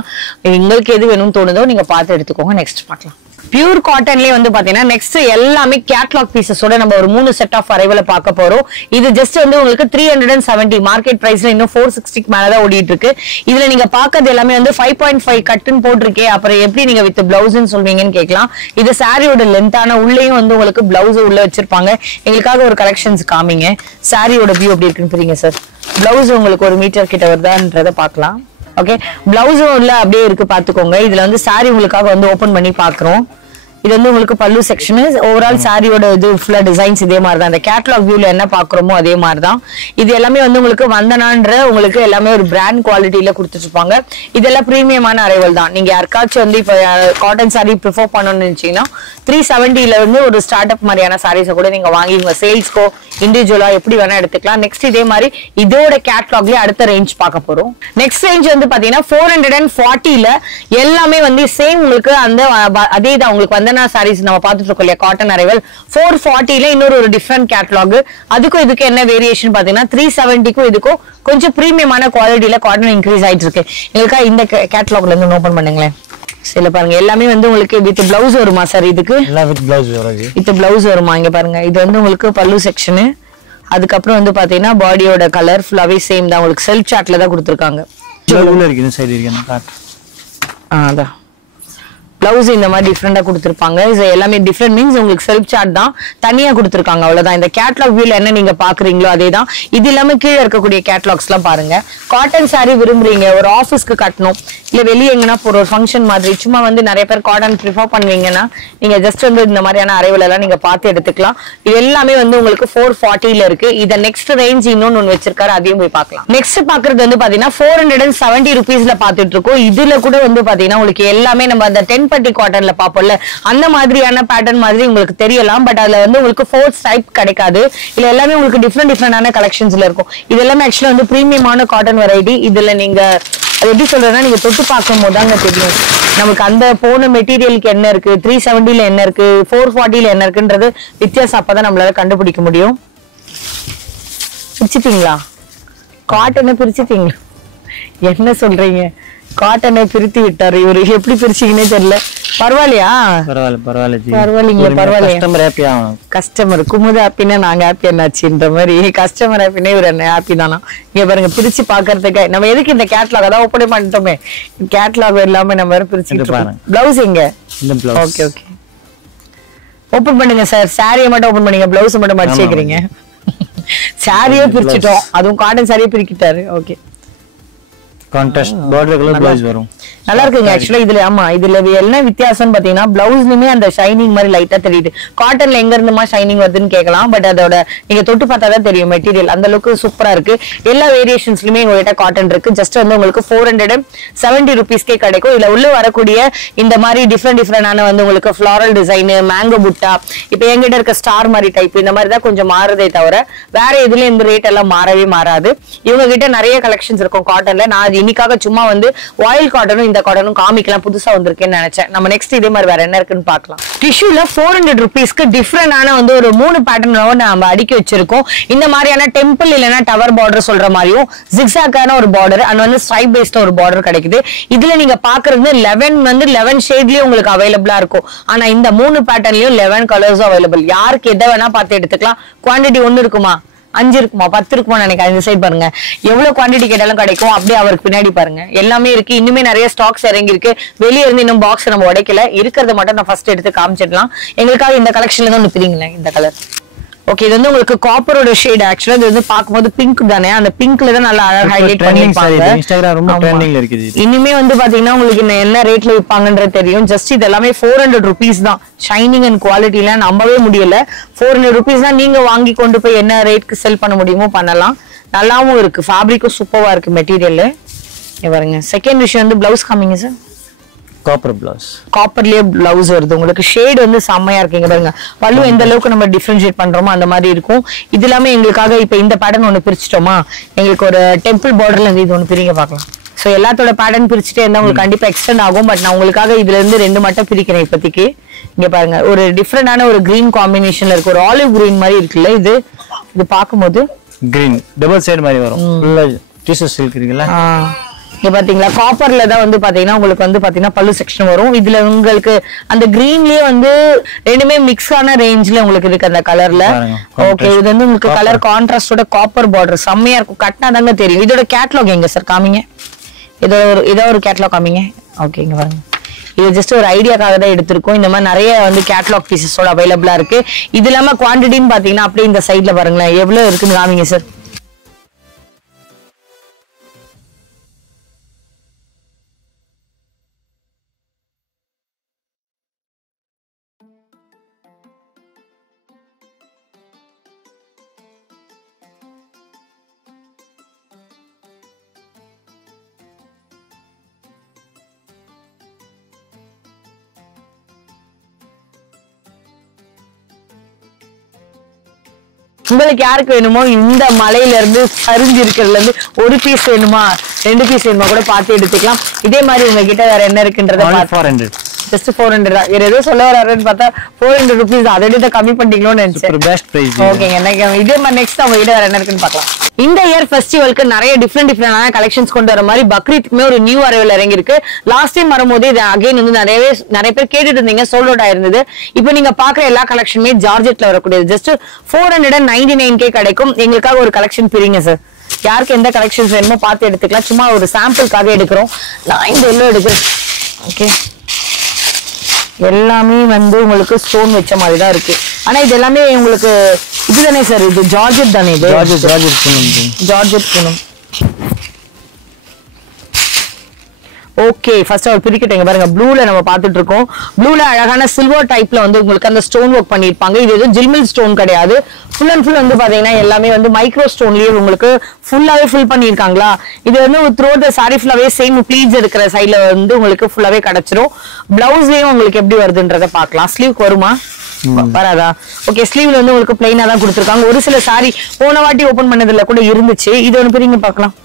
உங்களுக்கு எது வேணும்னு தோணுதோ நீங்க பார்த்து எடுத்துக்கோங்க. நெக்ஸ்ட் பார்க்கலாம். பியூர் காட்டன்லயே வந்து பாத்தீங்கன்னா நெக்ஸ்ட் எல்லாமே கேட்லாக் பீசஸோட நம்ம ஒரு 3 செட் ஆஃப் அரைவல பார்க்க போறோம். இது ஜஸ்ட் வந்து உங்களுக்கு 370, மார்க்கெட் பிரைஸ்ல இன்னும் 460க்கு மேலதான் ஓடிட்டு இருக்கு. இதுல நீங்க பாக்குறது எல்லாமே வந்து 5.5 கட்டுன்னு போட்டிருக்கே, அப்புறம் எப்படி நீங்க வித் பிளவுஸ்ன்னு சொல்வீங்கன்னு கேட்கலாம். இது சாரியோட லென்த்தான, உள்ளேயும் வந்து உங்களுக்கு பிளவுஸ் உள்ள வச்சிருப்பாங்க. எங்களுக்காக ஒரு கலெக்ஷன்ஸ் காமிங்க. சாரியோட வியூ எப்படி இருக்குன்னு தெரியுங்க சார். பிளவுஸ் உங்களுக்கு 1 மீட்டர் கிட்ட வருதான்றத பாக்கலாம். ஓகே, பிளவுஸும் உள்ள அப்படியே இருக்கு பாத்துக்கோங்க. இதுல வந்து சாரி உங்களுக்காக வந்து ஓபன் பண்ணி பாக்குறோம். இது வந்து உங்களுக்கு பல்லு செக்ஷன். ஓவரால் சாரியோட இது ஃபுல்லா டிசைன்ஸ் இதே மாதிரி தான். அந்த கேட்லாக் வியூல என்ன பாக்குறோமோ அதே மாதிரி தான். இது எல்லாமே வந்து உங்களுக்கு வந்தனான்ற உங்களுக்கு எல்லாமே ஒரு பிராண்ட் குவாலிட்டியில கொடுத்துட்டு இருப்பாங்க. இதெல்லாம் பிரீமியமான அரைவல் தான். நீங்க யாருக்காச்சும் வந்து இப்ப காட்டன் சாரி ப்ரிஃபர் பண்ணணும்னு நினைச்சீங்கன்னா 370ல இருந்து ஒரு ஸ்டார்ட் அப் மாதிரியான சாரீஸை கூட நீங்க வாங்கி உங்க சேல்ஸ்க்கோ இண்டிவிஜுவலா எப்படி வேணா எடுத்துக்கலாம். நெக்ஸ்ட் இதே மாதிரி இதோட கேட்லாக்லயே அடுத்த ரேஞ்ச் பார்க்க போறோம். நெக்ஸ்ட் ரேஞ்ச் வந்து பாத்தீங்கன்னா 440ல எல்லாமே வந்து சேம் உங்களுக்கு அந்த அதே தான். உங்களுக்கு வந்தனா சாரீஸ் நம்ம பார்த்துட்டு இருக்கோம் இல்லையா, காட்டன் அரைவல் 440ல இன்னொரு ஒரு டிஃப்ரெண்ட் கேட்லாக். அதுக்கும் இதுக்கு என்ன வேரியேஷன் பாத்தீங்கன்னா 370க்கும் இதுக்கும் கொஞ்சம் பிரீமியமான குவாலிட்டியில காட்டன் இன்க்ரீஸ் ஆயிட்டு இருக்கு. எங்களுக்கா இந்த கேட்லாக்ல இருந்து ஓபன் பண்ணுங்களேன். சில பாருங்க, எல்லாமே வந்து உங்களுக்கு வித் பிளவுஸ் வருமா சார்? இதுக்கு வித் பிளவுஸ் வரும். வித் பிளவுஸ் வருமா? இங்க பாருங்க, இது வந்து உங்களுக்கு பல்லு செக்ஷன். அதுக்கப்புறம் வந்து பாத்தீங்கன்னா பாடியோட கலர் ஃபுல்லாவே சேம் தான். உங்களுக்கு செல்ஃப் சார்ட்ல தான் கொடுத்துருக்காங்க. அதான் பிளவுஸ் இந்த மாதிரி டிஃப்ரெண்டா கொடுத்துருப்பாங்க. இது எல்லாமே டிஃப்ரெண்ட் மீன்ஸ் உங்களுக்கு செல்ஃப் சார்ட் தான், தனியா கொடுத்துருக்காங்க, அவ்வளவுதான். இந்த கேட்லாக் வியூல என்ன நீங்க பாக்குறீங்களோ அதே தான். இது இல்லாம கீழே இருக்கக்கூடிய கேட்லாக்ஸ் எல்லாம் பாருங்க. காட்டன் சாரி விரும்புறீங்க, ஒரு ஆஃபீஸ்க்கு கட்டணும், இல்ல வெளியே எங்கன்னா போற ஒரு ஃபங்க்ஷன் மாதிரி, சும்மா வந்து நிறைய பேர் காட்டன் ப்ரிஃபர் பண்ணுவீங்கன்னா நீங்க ஜஸ்ட் வந்து இந்த மாதிரியான அரைவல் எல்லாம் நீங்க பார்த்து எடுத்துக்கலாம். இது எல்லாமே வந்து உங்களுக்கு 440ல இருக்கு. இத நெக்ஸ்ட் ரேஞ்ச் இன்னொன்னு வச்சிருக்காரு, அதையும் போய் பார்க்கலாம். நெக்ஸ்ட் பாக்குறது வந்து பாத்தீங்கன்னா 470 rupeesல பாத்துட்டு இருக்கோம். இதுல கூட வந்து பாத்தீங்கன்னா உங்களுக்கு எல்லாமே நம்ம அந்த 10 பட்டி காட்டன்ல பாப்போம்ல, அந்த மாதிரியான பேட்டர்ன் மாதிரி உங்களுக்கு தெரியலாம். பட் அதுல வந்து உங்களுக்கு 4 டைப் கிடைக்காது. இல்ல எல்லாமே உங்களுக்கு டிஃப்ரெண்டான கலெக்ஷன்ஸ்ல இருக்கும். இது எல்லாமே ஆக்சுவலா வந்து பிரீமியமான காட்டன் வெரைட்டி. இதுல நீங்க அது எப்படி சொல்றேன்னா, நீங்க தொட்டு பார்க்கும் போதாங்க தெரியும் நமக்கு அந்த போன மெட்டீரியலுக்கு என்ன இருக்கு, 370ல என்ன இருக்கு, 440ல என்ன இருக்குன்றது வித்தியாசம் அப்பதான் நம்மளால கண்டுபிடிக்க முடியும். பிரிச்சுட்டீங்களா? காட்டனை பிரிச்சுட்டீங்களா? என்ன சொல்றீங்க? காட்டனை பிரித்து விட்டாரு இவரு. எப்படி பிரிச்சீங்கன்னே தெரியல. பரவாயில்லையா? கஸ்டமர் குமுத ஹாப்பினா நாங்க ஹாப்பி என்னாச்சுன்ற மாதிரி கஸ்டமர் ஹாப்பினா இவர் என்ன ஹாப்பி தானா? இங்க பாருங்க, பிரிச்சு பாக்குறதுக்கு நம்ம எதுக்கு இந்த கேட்லாக் அதான் ஓப்பன் பண்ணிட்டோமே, கேட்லாக் எல்லாமே நம்ம பிரிச்சு. பிளவுஸ் எங்க? ஓகே ஓகே, ஓபன் பண்ணுங்க சார். சாரியை மட்டும் ஓபன் பண்ணுங்க, பிளவுஸ் மட்டும் மடிச்சு வைக்கிறீங்க. சாரியே பிரிச்சுட்டோம், அதுவும் காட்டன் சாரியே பிரிக்கிட்டாரு. Okay, contrast border colour blouse வரும். நல்லா இருக்குங்க. ஆக்சுவலா இதுல ஆமா, இதுல என்ன வித்தியாசம் பாத்தீங்கன்னா பிளவுஸ்லயுமே அந்த ஷைனிங் மாதிரி லைட்டா தெரியுது. காட்டன்ல எங்க இருந்துமா ஷைனிங் வருதுன்னு கேட்கலாம். பட் அதோட நீங்க தொட்டு பார்த்தாதான் தெரியும் மெட்டீரியல். அந்த அளவுக்கு சூப்பரா இருக்கு. எல்லா வேரியேஷன்ஸ்லயுமே உங்ககிட்ட காட்டன் இருக்கு. ஜஸ்ட் வந்து உங்களுக்கு 470 rupeesக்கே கிடைக்கும். இதுல உள்ள வரக்கூடிய இந்த மாதிரி டிஃப்ரெண்டான வந்து உங்களுக்கு ஃபிளாரல் டிசைன், மேங்கோ புட்டா, இப்ப எங்கிட்ட இருக்க ஸ்டார் மாதிரி டைப், இந்த மாதிரி தான் கொஞ்சம் மாறுதே தவிர வேற எதுல இந்த ரேட் எல்லாம் மாறவே மாறாது. இவங்க கிட்ட நிறைய கலெக்ஷன்ஸ் இருக்கும் காட்டன்ல. நான் இன்னைக்காக சும்மா வந்து ஆயில் காட்டனும் இந்த காட்டனும் காமிக்கலாம், புதுசா வந்திருக்கேன்னு நினைச்சேன். நம்ம நெக்ஸ்ட் இதே மாதிரி வேற என்ன இருக்குன்னு பார்க்கலாம். டிஷ்யூல 400 rupeesக்கு டிஃப்ரெண்டான வந்து ஒரு 3 பேட்டர்ன் நம்ம அடுக்கி வச்சிருக்கோம். இந்த மாதிரியான டெம்பிள் இல்லைன்னா டவர் பார்டர் சொல்ற மாதிரியும் ஜிக்ஸாக்கான ஒரு பார்டர் அண்ட் வந்து ஸ்ட்ரைப் பேஸ்ட் ஒரு பார்டர் கிடைக்குது. இதுல நீங்க பாக்குறது 11 ஷேட்லயும் உங்களுக்கு அவைலபிளா இருக்கும். ஆனா இந்த 3 பேட்டர்ன்லயும் 11 கலர்ஸும் அவைலபிள். யாருக்கு எதை வேணா பார்த்து எடுத்துக்கலாம். குவான்டிட்டி 1 இருக்குமா, 5 இருக்குமா, 10 இருக்குமா நினைக்கிறேன். இந்த சைட் பாருங்க, எவ்வளவு குவான்டிட்டி கேட்டாலும் கிடைக்கும். அப்படியே அவருக்கு பின்னாடி பாருங்க, எல்லாமே இருக்கு. இன்னுமே நிறைய ஸ்டாக்ஸ் இறங்கி இருக்கு. வெளியே இருந்து இன்னும் பாக்ஸ் நம்ம உடைக்கல. இருக்கிறத மட்டும் நான் ஃபர்ஸ்ட் எடுத்து காமிச்சிடலாம். எங்களுக்காக இந்த கலெக்ஷன்ல தான் நிற்பீங்களேன். இந்த கலர் ஓகே இது வந்து உங்களுக்கு காப்பரோட ஷேட் ஆக்சுவலா இது வந்து பாக்கும்போது பிங்க் தானே அந்த பிங்க்ல தான் நல்லா அழகா ஹைலைட் பண்ணிருப்பாங்க இன்ஸ்டாகிராம் ரொம்ப ட்ரெண்டிங்ல இருக்குது இனிமே வந்து பாத்தீங்கன்னா உங்களுக்கு என்ன ரேட்ல விப்பாங்கன்றது தெரியும் ஜஸ்ட் இது எல்லாமே 400 rupees தான் ஷைனிங் அண்ட் குவாலிட்டில நம்பவே முடியல 400 rupees தான் நீங்க வாங்கி கொண்டு போய் என்ன ரேட்க்கு செல் பண்ண முடியுமோ பண்ணலாம் நல்லாவும் இருக்கு ஃபேப்ரிக்கும் சூப்பரா இருக்கு மெட்டீரியல் பாருங்க செகண்ட் விஷயம் வந்து பிளவுஸ் காமிங்க சார் காப்பர் பிளவுஸ் காப்பர்லயே பிளவுஸ் வருது உங்களுக்கு ஷேட் வந்து செம்மையா இருக்குங்க பாருங்க பல்லு எந்த அளவுக்கு நம்ம டிஃபரன்ஷியேட் பண்றோமோ அந்த மாதிரி இருக்கும் இது எல்லாமே எங்களுக்காக இப்ப இந்த பேட்டர்ன் ஒன்னு பிரிச்சிட்டோமா எங்களுக்கு ஒரு டெம்பிள் பார்டர்ல இருந்து இது ஒன்னு பிரிங்க பார்க்கலாம் சோ எல்லாத்தோட பேட்டர்ன் பிரிச்சுட்டே இருந்தா உங்களுக்கு கண்டிப்பா எக்ஸ்டெண்ட் ஆகும் பட் நான் உங்களுக்காக இதுல இருந்து 2 மட்டும் பிரிக்கிறேன் இப்போதைக்கு இங்க பாருங்க ஒரு டிஃபரெண்டான ஒரு கிரீன் காம்பினேஷன்ல இருக்கு ஒரு ஆலிவ் கிரீன் மாதிரி இருக்குல்ல இது பாக்கும்போது கிரீன் டபுள் சைடு மாதிரி வரும் ஃபுல்லா டிஷ்யூ சில்க் இருக்குல்ல இங்க பாத்தீங்களா காப்பர்ல தான் வந்து பாத்தீங்கன்னா உங்களுக்கு வந்து பாத்தீங்கன்னா பல்லு செக்ஷன் வரும் இதுல உங்களுக்கு அந்த கிரீன்லயே வந்து ரெண்டுமே மிக்ஸ் ஆன ரேஞ்ச்ல உங்களுக்கு இருக்கு அந்த கலர்ல ஓகே இது வந்து உங்களுக்கு கலர் கான்ட்ராஸ்டோட காப்பர் பார்டர் செம்மையா இருக்கும் கட்டினா தாங்க தெரியும் இதோட கேட்லாக் எங்க சார் காமிங்க ஏதோ ஒரு கேட்லாக் காமிங்க ஓகே இங்க பாருங்க இது ஜஸ்ட் ஒரு ஐடியாக்காக தான் எடுத்திருக்கோம் இந்த மாதிரி நிறைய வந்து கேட்லாக் பீசஸோட அவைலபிளா இருக்கு இது இல்லாம குவான்டிட்டின்னு பாத்தீங்கன்னா அப்படியே இந்த சைட்ல பாருங்களேன் எவ்வளவு இருக்குன்னு காமிங்க சார் உங்களுக்கு யாருக்கு வேணுமோ இந்த மலையில இருந்து சரிஞ்சு இருக்கிறதுல இருந்து ஒரு பீஸ் வேணுமா 2 பீஸ் வேணுமா கூட பார்த்து எடுத்துக்கலாம் இதே மாதிரி உங்ககிட்ட வேற என்ன இருக்குன்றத 400 ஜஸ்ட் 400 தான் வேற ஏதோ சொல்ல வராருன்னு பார்த்தா 400 rupees அதை விட கம்மி பண்ணிட்டீங்களோன்னு நினைச்சேன் பெஸ்ட் பிரைஸ் ஓகேங்க இதே மாதிரி நெக்ஸ்ட் அவங்க கிட்ட வேற என்ன இருக்குன்னு பார்க்கலாம் இந்த இயர் ஃபெஸ்டிவலுக்கு நிறைய டிஃப்ரெண்டான கலெக்ஷன்ஸ் கொண்டு வர மாதிரி பக்ரீத்துக்குமே ஒரு நியூ அரைவல் இறங்கி இருக்கு லாஸ்ட் டைம் வரும்போது இது அகைன் வந்து நிறைய பேர் கேட்டுட்டு இருந்தீங்க சோல்ட் அவுட் ஆயிருந்தது இப்போ நீங்க பாக்குற எல்லா கலெக்ஷனுமே ஜார்ஜெட்ல வரக்கூடியது ஜஸ்ட் 499K கிடைக்கும் எங்களுக்காக ஒரு கலெக்ஷன் பிரிங்க சார் யாருக்கு எந்த கலெக்ஷன்ஸ் வேணுமோ பார்த்து எடுத்துக்கலாம் சும்மா ஒரு சாம்பிளுக்காக எடுக்கிறோம் நான் இந்த எல்லோ எடுக்கிறேன் ஓகே எல்லாமே வந்து உங்களுக்கு ஸ்டோன் வச்ச மாதிரி தான் இருக்கு ஆனா இது எல்லாமே உங்களுக்கு இதுதானே சார் இது ஜார்ஜெட் தானே இது ஜார்ஜெட் பூனம் ஓகே ஃபர்ஸ்ட் அவர் பிரிக்கட்டேங்க பாருங்க ப்ளூல நம்ம பார்த்துட்டு இருக்கோம் ப்ளூல அழகான சில்வர் டைப்ல வந்து உங்களுக்கு அந்த ஸ்டோன் ஒர்க் பண்ணிருப்பாங்க இது எதுவும் ஜில்மில் ஸ்டோன் கிடையாது ஃபுல் அண்ட் ஃபுல் வந்து பாத்தீங்கன்னா எல்லாமே வந்து மைக்ரோ ஸ்டோன்லயே உங்களுக்கு ஃபுல்லாவே ஃபில் பண்ணிருக்காங்களா இது வந்து த்ரூ த சாரி ஃபுல்லாவே சேம் ப்ளீட்ஸ் இருக்கிற சைட்ல வந்து உங்களுக்கு ஃபுல்லாவே கிடைச்சிரும் பிளவுஸ்லயும் உங்களுக்கு எப்படி வருதுன்றத பார்க்கலாம் ஸ்லீவ் வருமா வராதா ஓகே ஸ்லீவ்ல வந்து உங்களுக்கு பிளைனா தான் கொடுத்துருக்காங்க ஒரு சில சாரி போன வாட்டி ஓபன் பண்ணதுல கூட இருந்துச்சு இது ஒன்று பிரிங்க பார்க்கலாம்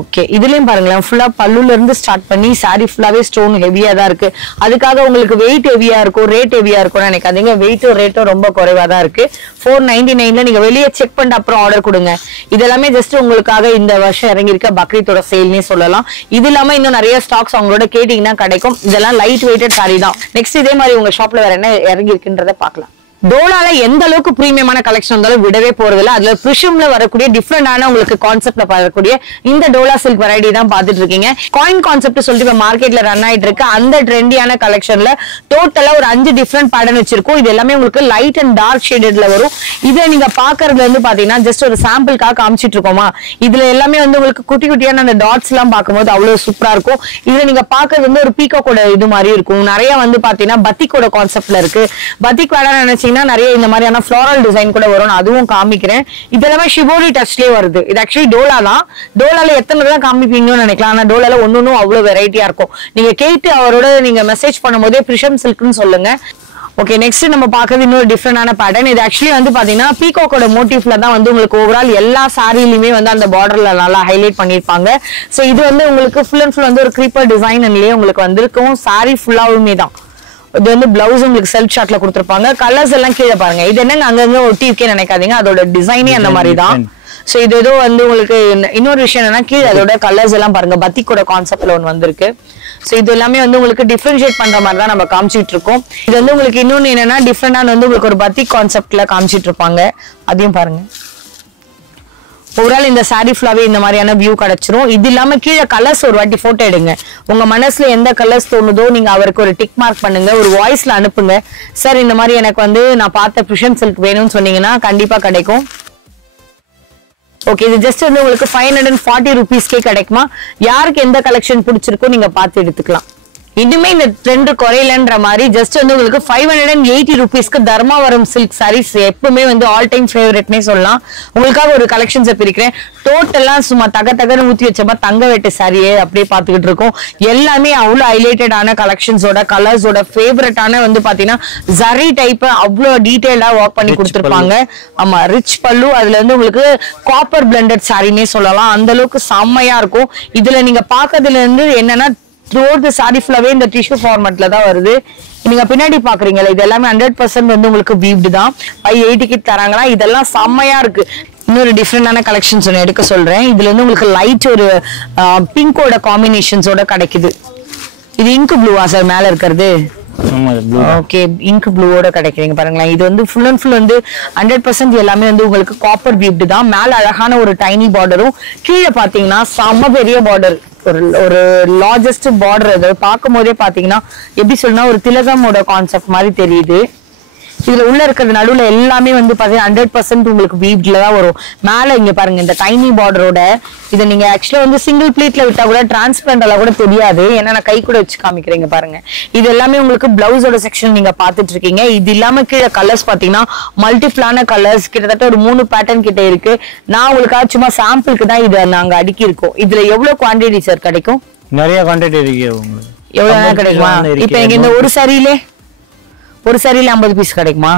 ஓகே இதுலயும் பாருங்களேன் ஃபுல்லா பல்லுல இருந்து ஸ்டார்ட் பண்ணி சாரி ஃபுல்லாவே ஸ்டோன் ஹெவியா தான் இருக்கு அதுக்காக உங்களுக்கு வெயிட் ஹெவியா இருக்கும் ரேட் ஹெவியா இருக்கும் நினைக்காதீங்க வெயிட்டும் ரேட்டும் ரொம்ப குறைவா தான் இருக்கு 499ல நீங்க வெளியே செக் பண்ணிட்டு அப்புறம் ஆர்டர் கொடுங்க இதெல்லாமே ஜஸ்ட் உங்களுக்காக இந்த வருஷம் இறங்கி இருக்க பக்ரீத்தோட சேல்னே சொல்லலாம் இது இல்லாம இன்னும் நிறைய ஸ்டாக்ஸ் அவங்களோட கேட்டீங்கன்னா கிடைக்கும் இதெல்லாம் லைட் வெயிட்டட் சாரி தான் நெக்ஸ்ட் இதே மாதிரி உங்க ஷாப்ல வேற என்ன இறங்கி இருக்குன்றத பாக்கலாம் டோலால எந்த அளவுக்கு பிரீமியமான கலெக்ஷன் இருந்தாலும் விடவே போறதில்ல அதுல பிரிஷம்ல வரக்கூடிய டிஃப்ரெண்டான உங்களுக்கு கான்செப்ட்ல வரக்கூடிய இந்த டோலா சில்க் வெரைட்டி தான் பாத்துட்டு இருக்கீங்க காயின் கான்செப்ட் சொல்லிட்டு இப்ப மார்க்கெட்ல ரன் ஆயிட்டு இருக்கு அந்த ட்ரெண்டியான கலெக்ஷன்ல டோட்டலா ஒரு 5 டிஃப்ரெண்ட் பேட்டர்ன் வச்சிருக்கோம் இது எல்லாமே உங்களுக்கு லைட் அண்ட் டார்க் ஷேடட்ல வரும் இதை நீங்க பாக்குறது வந்து பாத்தீங்கன்னா ஜஸ்ட் ஒரு சாம்பிளுக்காக காமிச்சிட்டு இருக்கோமா இதுல எல்லாமே வந்து உங்களுக்கு குட்டி குட்டியான அந்த டாட்ஸ் எல்லாம் பார்க்கும்போது அவ்வளவு சூப்பரா இருக்கும் இதுல நீங்க பாக்குறது வந்து ஒரு பீகாக்கோட இது மாதிரி இருக்கும் நிறைய வந்து பாத்தீங்கன்னா பத்திக்கோட கான்செப்ட்ல இருக்கு பத்திக் வேலை நினைச்சீங்க நிறைய இந்த மாதிரியான ஃப்ளோரல் டிசைன் கூட வரும் அதுவும் காமிக்கிறேன் இதெல்லாமே ஷிபோரி டச்லயே வருது இது ஆக்சுவலி டோலா தான் டோலால எத்தனை தான் காமிப்பீங்கன்னு நினைக்கலாம் ஆனா டோலால ஒன்னொன்னும் அவ்வளவு வெரைட்டியா இருக்கும் நீங்க கேட்டு அவரோட நீங்க மெசேஜ் பண்ணும்போதே பிரிஷம் சில்க்னு சொல்லுங்க ஓகே நெக்ஸ்ட் நம்ம பாக்குறது இன்னொரு டிஃப்ரெண்டான பேட்டர்ன் இது ஆக்சுவலி வந்து பாத்தீங்கன்னா பீகாக்கோட மோட்டிவ்ல தான் வந்து உங்களுக்கு ஓவரால் எல்லா சாரிலுமே வந்து அந்த பார்டர்ல நல்லா ஹைலைட் பண்ணிருப்பாங்க சோ இது வந்து உங்களுக்கு ஃபுல் அண்ட் ஃபுல் வந்து ஒரு கிரீப்பர் டிசைன்லயே உங்களுக்கு வந்திருக்கும் சாரி ஃபுல்லாவுமே தான் இது வந்து பிளவுஸ் உங்களுக்கு செல்ஃப் ஷாட்ல கொடுத்திருப்பாங்க கலர்ஸ் எல்லாம் கீழே பாருங்க இது என்னங்க அங்கங்க ஒட்டி இருக்கே நினைக்காதீங்க அதோட டிசைனே அந்த மாதிரி தான் சோ இது ஏதோ வந்து உங்களுக்கு இன்னொரு விஷயம் என்னன்னா கீழே அதோட கலர்ஸ் எல்லாம் பாருங்க பத்திக்கோட கான்செப்ட்ல ஒன்று வந்திருக்கு சோ இது எல்லாமே வந்து உங்களுக்கு டிஃபரன்ஷியேட் பண்ற மாதிரி தான் நம்ம காமிச்சிட்டு இருக்கோம் இது வந்து உங்களுக்கு இன்னொன்னு என்னன்னா டிஃப்ரெண்டா வந்து உங்களுக்கு ஒரு பத்திக் கான்செப்ட்ல காமிச்சிட்டு இருப்பாங்க அதையும் பாருங்க ஓவரால் இந்த சாரி ஃபுல்லாவே இந்த மாதிரியான வியூ கிடைச்சிரும். இது இல்லாம கீழே கலர்ஸ் ஒரு வாட்டி போட்டோ எடுங்க. உங்க மனசுல எந்த கலர்ஸ் தோணுதோ நீங்க அவருக்கு ஒரு டிக் மார்க் பண்ணுங்க, ஒரு வாய்ஸ்ல அனுப்புங்க. சார் இந்த மாதிரி எனக்கு வந்து நான் பார்த்த பிரிஷன் சில்க் வேணும்னு சொன்னீங்கன்னா கண்டிப்பா கிடைக்கும். ஓகே, இது ஜஸ்ட் வந்து உங்களுக்கு 540 rupeesக்கே கிடைக்குமா? யாருக்கு எந்த கலெக்ஷன் பிடிச்சிருக்கோ நீங்க பார்த்து எடுத்துக்கலாம். இனிமே இந்த ட்ரெண்ட் குறையலன்ற மாதிரி ஜஸ்ட் வந்து உங்களுக்கு 580 rupeesக்கு தர்மாவரம் சில்க் சாரீஸ் எப்பவுமே வந்து ஆல் டைம் ஃபேவரட்னே சொல்லலாம். உங்களுக்காக ஒரு கலெக்ஷன்ஸ் பிரிக்கிறேன். டோட்டலா சும்மா தகன்னு ஊத்தி வச்ச மாதிரி தங்க வெட்டு சாரியே அப்படியே பாத்துக்கிட்டு இருக்கோம். எல்லாமே அவ்வளவு ஹைலைட்டடான கலெக்ஷன்ஸோட கலர்ஸோட ஃபேவரட்டான வந்து பாத்தீங்கன்னா ஜரி டைப் அவ்வளவு டீடைலா ஒர்க் பண்ணி கொடுத்துருப்பாங்க. ஆமா, ரிச் பல்லு. அதுல வந்து உங்களுக்கு காப்பர் பிளெண்டட் சாரினே சொல்லலாம். அந்த அளவுக்கு செம்மையா இருக்கும். இதுல நீங்க பாக்குறதுல இருந்து என்னன்னா த்ரூஅவுட் தி சாரி ஃபுல்லாவே இந்த டிஷ்யூ ஃபார்மட்ல தான் வருது. நீங்க பின்னாடி பாக்குறீங்களா, இது எல்லாமே 100% வந்து உங்களுக்கு வீவ்டு தான். 580க்கு தராங்களா, இதெல்லாம் செம்மையா இருக்கு. இன்னொரு டிஃப்ரெண்டான கலெக்ஷன்ஸ் ஒன்று எடுக்க சொல்றேன். இதுல இருந்து உங்களுக்கு லைட் ஒரு பிங்கோட காம்பினேஷன்ஸோட கிடைக்குது. இது இங்க் ப்ளூவா சார் மேல இருக்கிறது? ஓகே, இங்க் ப்ளூவோட கிடைக்கிறீங்க பாருங்களேன். இது வந்து ஃபுல் அண்ட் ஃபுல் வந்து 100% எல்லாமே வந்து உங்களுக்கு காப்பர் வீவ்டு தான். மேல அழகான ஒரு டைனி பார்டரும், கீழே பாத்தீங்கன்னா செம்ம பெரிய பார்டர், ஒரு லார்ஜஸ்ட் பார்டர். அது பார்க்கும் போதே பாத்தீங்கன்னா எப்படி சொல்லணும், ஒரு திலகமோட கான்செப்ட் மாதிரி தெரியுது. இதுல உள்ள இருக்கிறது நடுவுல எல்லாமே வந்து பாத்தீங்கன்னா 100% உங்களுக்கு வீவ்ட்ல தான் வரும். மேல இங்க பாருங்க இந்த டைனி பார்டரோட. இதை நீங்க ஆக்சுவலா வந்து சிங்கிள் பிளேட்ல விட்டா கூட டிரான்ஸ்பரண்டா கூட தெரியாது. ஏன்னா நான் கை கூட வச்சு காமிக்கிறீங்க பாருங்க. இது எல்லாமே உங்களுக்கு பிளவுஸோட செக்ஷன் நீங்க பாத்துட்டு இருக்கீங்க. இது இல்லாம கீழே கலர்ஸ் பாத்தீங்கன்னா மல்டிபிளான கலர்ஸ், கிட்டத்தட்ட ஒரு 3 பேட்டர்ன் கிட்ட இருக்கு. நான் உங்களுக்காக சும்மா சாம்பிளுக்கு தான் இதை நாங்க அடுக்கி இருக்கோம். இதுல எவ்வளவு குவான்டிட்டி சார் கிடைக்கும்? நிறைய குவான்டிட்டி இருக்கு உங்களுக்கு. எவ்வளவு கிடைக்குமா? இப்ப எங்க இந்த ஒரு சாரியில 50 பீஸ் கிடைக்குமா?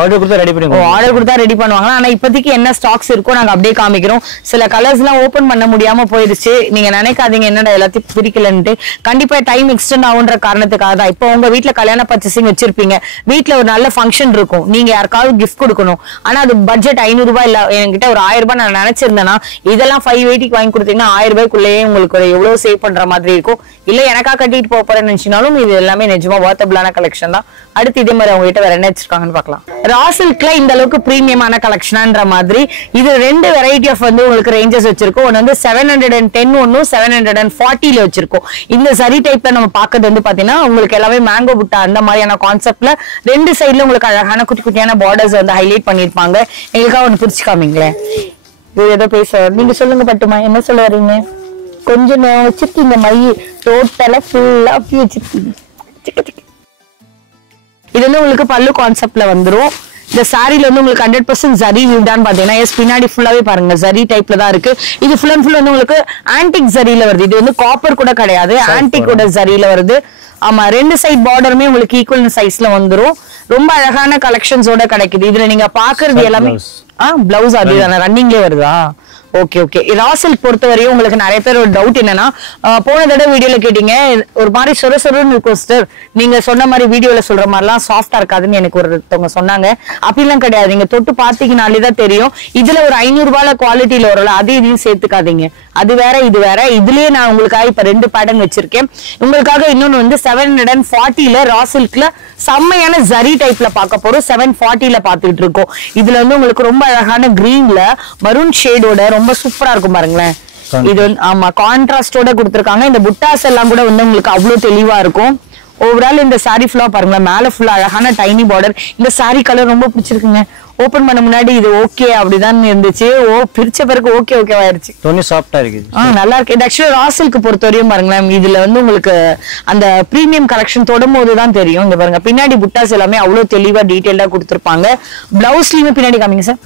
ஆர்டர் கொடுத்தா ரெடி பண்ணுவாங்க. ஆர்டர் கொடுத்தா ரெடி பண்ணுவாங்க. ஆனா இப்போதைக்கு என்ன ஸ்டாக்ஸ் இருக்கோ நாங்க அப்படியே காமிக்கிறோம். சில கலர்ஸ் எல்லாம் ஓபன் பண்ண முடியாம போயிருச்சு. நீங்க நினைக்காதீங்க என்னடா எல்லாத்தையும் பிரிக்கலன்ட்டு. கண்டிப்பா டைம் எக்ஸ்டெண்ட் ஆகுன்ற காரணத்துக்காக தான். இப்போ உங்க வீட்டுல கல்யாண பர்ச்சேசிங் வச்சிருப்பீங்க, வீட்டுல ஒரு நல்ல ஃபங்க்ஷன் இருக்கும், நீங்க யாருக்காவது கிஃப்ட் கொடுக்கணும். ஆனா அது பட்ஜெட் 500 ரூபாய் இல்ல, என்கிட்ட ஒரு 1000 ரூபாய் நான் நினைச்சிருந்தேன்னா இதெல்லாம் 580க்கு வாங்கி கொடுத்தீங்கன்னா 1000 ரூபாய்க்குள்ளேயே உங்களுக்கு ஒரு எவ்வளவு சேவ் பண்ற மாதிரி இருக்கும். இல்ல எனக்கா கட்டிட்டு போறேன்னு நினைச்சினாலும் இது எல்லாமே நிஜமா வர்த்தபிளான கலெக்ஷன் தான். அடுத்து இதே மாதிரி அவங்க கிட்ட வேற என்ன வச்சிருக்காங்கன்னு பாக்கலாம். ராசில்க்ல இந்த அளவுக்கு பிரீமியமான கலெக்ஷன்ன்ற மாதிரி இது 2 வெரைட்டி ஆஃப் வந்து உங்களுக்கு ரேஞ்சஸ் வச்சிருக்கோம். ஒன்னு வந்து 710, ஒன்னும் 740ல வச்சிருக்கோம். இந்த சரி டைப்ல நம்ம பாக்குறது வந்து பாத்தீங்கன்னா உங்களுக்கு எல்லாமே மேங்கோ புட்டா அந்த மாதிரியான கான்செப்ட்ல 2 சைடுல உங்களுக்கு அழகான குட்டி குட்டியான பார்டர்ஸ் வந்து ஹைலைட் பண்ணிருப்பாங்க. எங்களுக்காக ஒன்னு பிரிச்சு காமிங்களேன். இது ஏதோ பேச நீங்க சொல்லுங்க பட்டுமா, என்ன சொல்ல வரீங்க? கொஞ்சம் வச்சிருக்கீங்க மை டோட்டலா ஃபுல்லா வச்சிருக்கீங்க. இது வந்து உங்களுக்கு பல்லு கான்செப்ட்ல வந்துரும். இந்த சாரில வந்து உங்களுக்கு 100% ஜரி வீவ்டான்னு பாத்தீங்கன்னா எஸ் பின்னாடி ஃபுல்லாவே பாருங்க ஜரி டைப்ல தான் இருக்கு. இது ஃபுல் அண்ட் ஃபுல் வந்து உங்களுக்கு ஆன்டிக் ஜரியில வருது. இது வந்து காப்பர் கூட கிடையாது, ஆன்டிக் கூட ஜரியில வருது. ஆமா, 2 சைட் பார்டருமே உங்களுக்கு ஈக்குவல் சைஸ்ல வந்துரும். ரொம்ப அழகான கலெக்ஷன்ஸோட கிடைக்குது. இதுல நீங்க பாக்குறது எல்லாமே பிளவுஸ் அதுதானே ரன்னிங்லயே வருதா? Okay okay. ராசில்க் பொறுத்த வரையும் உங்களுக்கு நிறைய பேர் ஒரு டவுட் என்னன்னா, போன தடவை வீடியோல கேட்டீங்க ஒரு மாதிரி சொரசொருன்னு இருக்கும் சிஸ்டர், நீங்க சொன்ன மாதிரி வீடியோல சொல்ற மாதிரிலாம் சாஃப்டா இருக்காதுன்னு எனக்கு ஒருத்தவங்க சொன்னாங்க. அப்படிலாம் கிடையாது, நீங்க தொட்டு பாத்தீங்கனாலே தான் தெரியும். இதுல ஒரு 500 ரூபாய் குவாலிட்டியில வரல, அது இதையும் சேர்த்துக்காதீங்க. அது வேற இது வேற. இதுலயே நான் உங்களுக்காக இப்ப 2 பேட்டர்ன் வச்சிருக்கேன். உங்களுக்காக இன்னொன்னு வந்து 740ல ராசில்க்ல செம்மையான ஜரி டைப்ல பார்க்க போறோம். 740ல பாத்துக்கிட்டு இருக்கோம். இதுல வந்து உங்களுக்கு ரொம்ப அழகான கிரீன்ல மரூன் ஷேடோட ரொம்ப சூப்பரா இருக்கும் பாருங்களேன். இது வந்து ஆமா கான்ட்ராஸ்டோட கொடுத்திருக்காங்க. இந்த புட்டாஸ் எல்லாம் கூட வந்து உங்களுக்கு அவ்வளவு தெளிவா இருக்கும். ஓவரால் இந்த சாரி ஃபுல்லா பாருங்களேன், மேல ஃபுல்லா அழகான டைனி பார்டர். இந்த சாரி கலர் ரொம்ப பிடிச்சிருக்குங்க. ஓபன் பண்ண முன்னாடி இது ஓகே அப்படிதான் இருந்துச்சு. பிரிச்ச பிறகு ஓகே ஆயிருச்சு. துணி சாஃப்டா இருக்கு. நல்லா இருக்கு. இது ஆக்சுவலா ராசில்க்கு பொறுத்த வரையும் பாருங்களேன், இதுல வந்து உங்களுக்கு அந்த பிரீமியம் கலெக்ஷன் தொடும் போதுதான் தெரியும். இங்க பாருங்க பின்னாடி புட்டாஸ் எல்லாமே அவ்வளவு தெளிவா டீடைல்டா கொடுத்திருப்பாங்க. பிளவுஸ்லயுமே பின்னாடி காமிங்க சார்,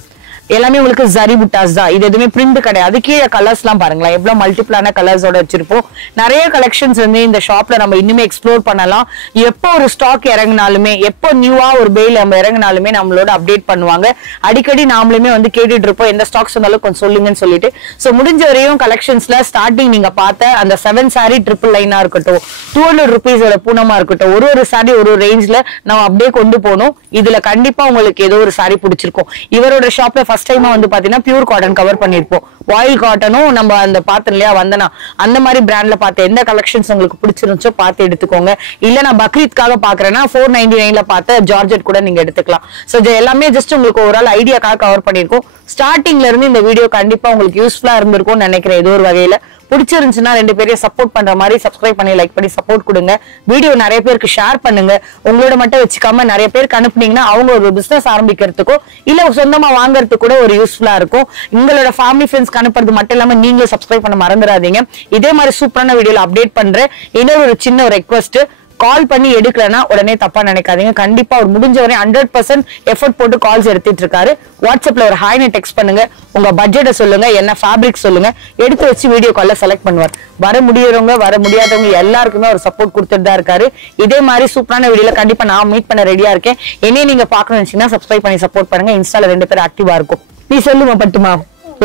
எல்லாமே உங்களுக்கு ஜரி புட்டாஸ் தான். இது எதுவுமே பிரிண்ட் கிடையாது. கீழே கலர்ஸ் எல்லாம் பாருங்களேன், எவ்வளவு மல்டிபிளான கலர்ஸோட வச்சிருப்போம். நிறைய கலெக்ஷன்ஸ் வந்து இந்த ஷாப்ல நம்ம இன்னுமே எக்ஸ்ப்ளோர் பண்ணலாம். எப்போ ஒரு ஸ்டாக் இறங்கினாலுமே, எப்போ நியூவா ஒரு பேல் நம்ம இறங்கினாலுமே நம்மளோட அப்டேட் பண்ணுவாங்க. அடிக்கடி நாமளுமே வந்து கேட்டுட்டு இருப்போம், எந்த ஸ்டாக்ஸ் வந்தாலும் கொஞ்சம் சொல்லுங்கன்னு சொல்லிட்டு. சோ முடிஞ்ச வரையும் கலெக்ஷன்ஸ்ல ஸ்டார்டிங் நீங்க பார்த்த அந்த 7 சாரி ட்ரிபிள் லைனா இருக்கட்டும், 200 ருபீஸோட பூனமா இருக்கட்டும், ஒரு சாரி ஒரு ரேஞ்ச்ல நம்ம அப்படியே கொண்டு போனோம். இதுல கண்டிப்பா உங்களுக்கு ஏதோ ஒரு சாரி பிடிச்சிருக்கும். இவரோட ஷாப்ல ஃபர்ஸ்ட் டைமா வந்து பாத்தீங்கன்னா பியூர் காட்டன் கவர் பண்ணிருப்போம். வாயில் காட்டனும் நம்ம அந்த பாத்தோம் இல்லையா வந்தனா அந்த மாதிரி பிராண்ட்ல பார்த்து எந்த கலெக்ஷன்ஸ் உங்களுக்கு பிடிச்சிருந்துச்சோ பார்த்து எடுத்துக்கோங்க. இல்ல நான் பக்ரீத்காக பாக்குறேன்னா 499ல பார்த்த ஜார்ஜெட் கூட நீங்க எடுத்துக்கலாம். சோ எல்லாமே ஜஸ்ட் உங்களுக்கு ஓவரால் ஐடியாக்காக கவர் பண்ணிருக்கோம். ஸ்டார்டிங்ல இருந்து இந்த வீடியோ கண்டிப்பா உங்களுக்கு யூஸ்ஃபுல்லா இருந்திருக்கும்னு நினைக்கிறேன். ஏதோ ஒரு வகையில பிடிச்சிருந்துச்சுன்னா 2 பேரையும் சப்போர்ட் பண்ற மாதிரி சப்ஸ்கிரைப் பண்ணி லைக் பண்ணி சப்போர்ட் கொடுங்க. வீடியோ நிறைய பேருக்கு ஷேர் பண்ணுங்க. உங்களோட மட்டும் வச்சுக்காம நிறைய பேருக்கு அனுப்புனீங்கன்னா அவங்க ஒரு பிசினஸ் ஆரம்பிக்கிறதுக்கோ இல்ல சொந்தமா வாங்குறதுக்கு கூட ஒரு யூஸ்ஃபுல்லா இருக்கும். உங்களோட ஃபேமிலி ஃப்ரெண்ட்ஸ்க்கு அனுப்புறது மட்டும் இல்லாம நீங்களும் சப்ஸ்கிரைப் பண்ண மறந்துடாதீங்க. இதே மாதிரி சூப்பரான வீடியோல அப்டேட் பண்றேன். இன்னொரு ஒரு சின்ன ரெக்வஸ்ட், கால் பண்ணி எடுக்கலன்னா உடனே தப்பா நினைக்காதீங்க. கண்டிப்பா ஒரு முடிஞ்ச வரை 100% எஃபர்ட் போட்டு கால்ஸ் எடுத்துட்டு இருக்காரு. வாட்ஸ்அப்ல ஒரு ஹாய்னு டெக்ஸ்ட் பண்ணுங்க. உங்க பட்ஜெட்டை சொல்லுங்க, என்ன ஃபேப்ரிக் சொல்லுங்க, எடுத்து வச்சு வீடியோ கால்ல செலக்ட் பண்ணுவார். வர முடியறவங்க வர முடியாதவங்க எல்லாருக்குமே ஒரு சப்போர்ட் கொடுத்துட்டு தான் இருக்காரு. இதே மாதிரி சூப்பரான வீடியோல கண்டிப்பா நான் மீட் பண்ண ரெடியா இருக்கேன். என்னையும் நீங்க பாக்கணும்னு நினைச்சீங்கன்னா சப்ஸ்கிரைப் பண்ணி சப்போர்ட் பண்ணுங்க. இன்ஸ்டால 2 பேர் ஆக்டிவா இருக்கும். நீ சொல்லுமா பட்டுமா?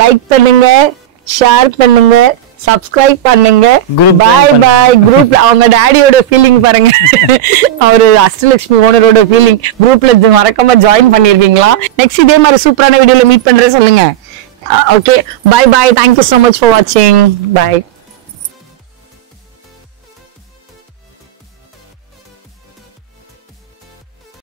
லைக் பண்ணுங்க, ஷேர் பண்ணுங்க, சப்ஸ்கிரைப் பண்ணுங்க. பாய் பாய். குரூப்ல அவங்க டாடியோட ஃபீலிங் பாருங்க. அவரு அஷ்டலட்சுமி ஓனரோட ஃபீலிங் குரூப்ல மறக்காம ஜாயின் பண்ணிருக்கீங்களா? நெக்ஸ்ட் இதே மாதிரி சூப்பரான வீடியோல மீட் பண்றேன் சொல்லுங்க. Okay, bye bye. Thank you so much for watching. Bye.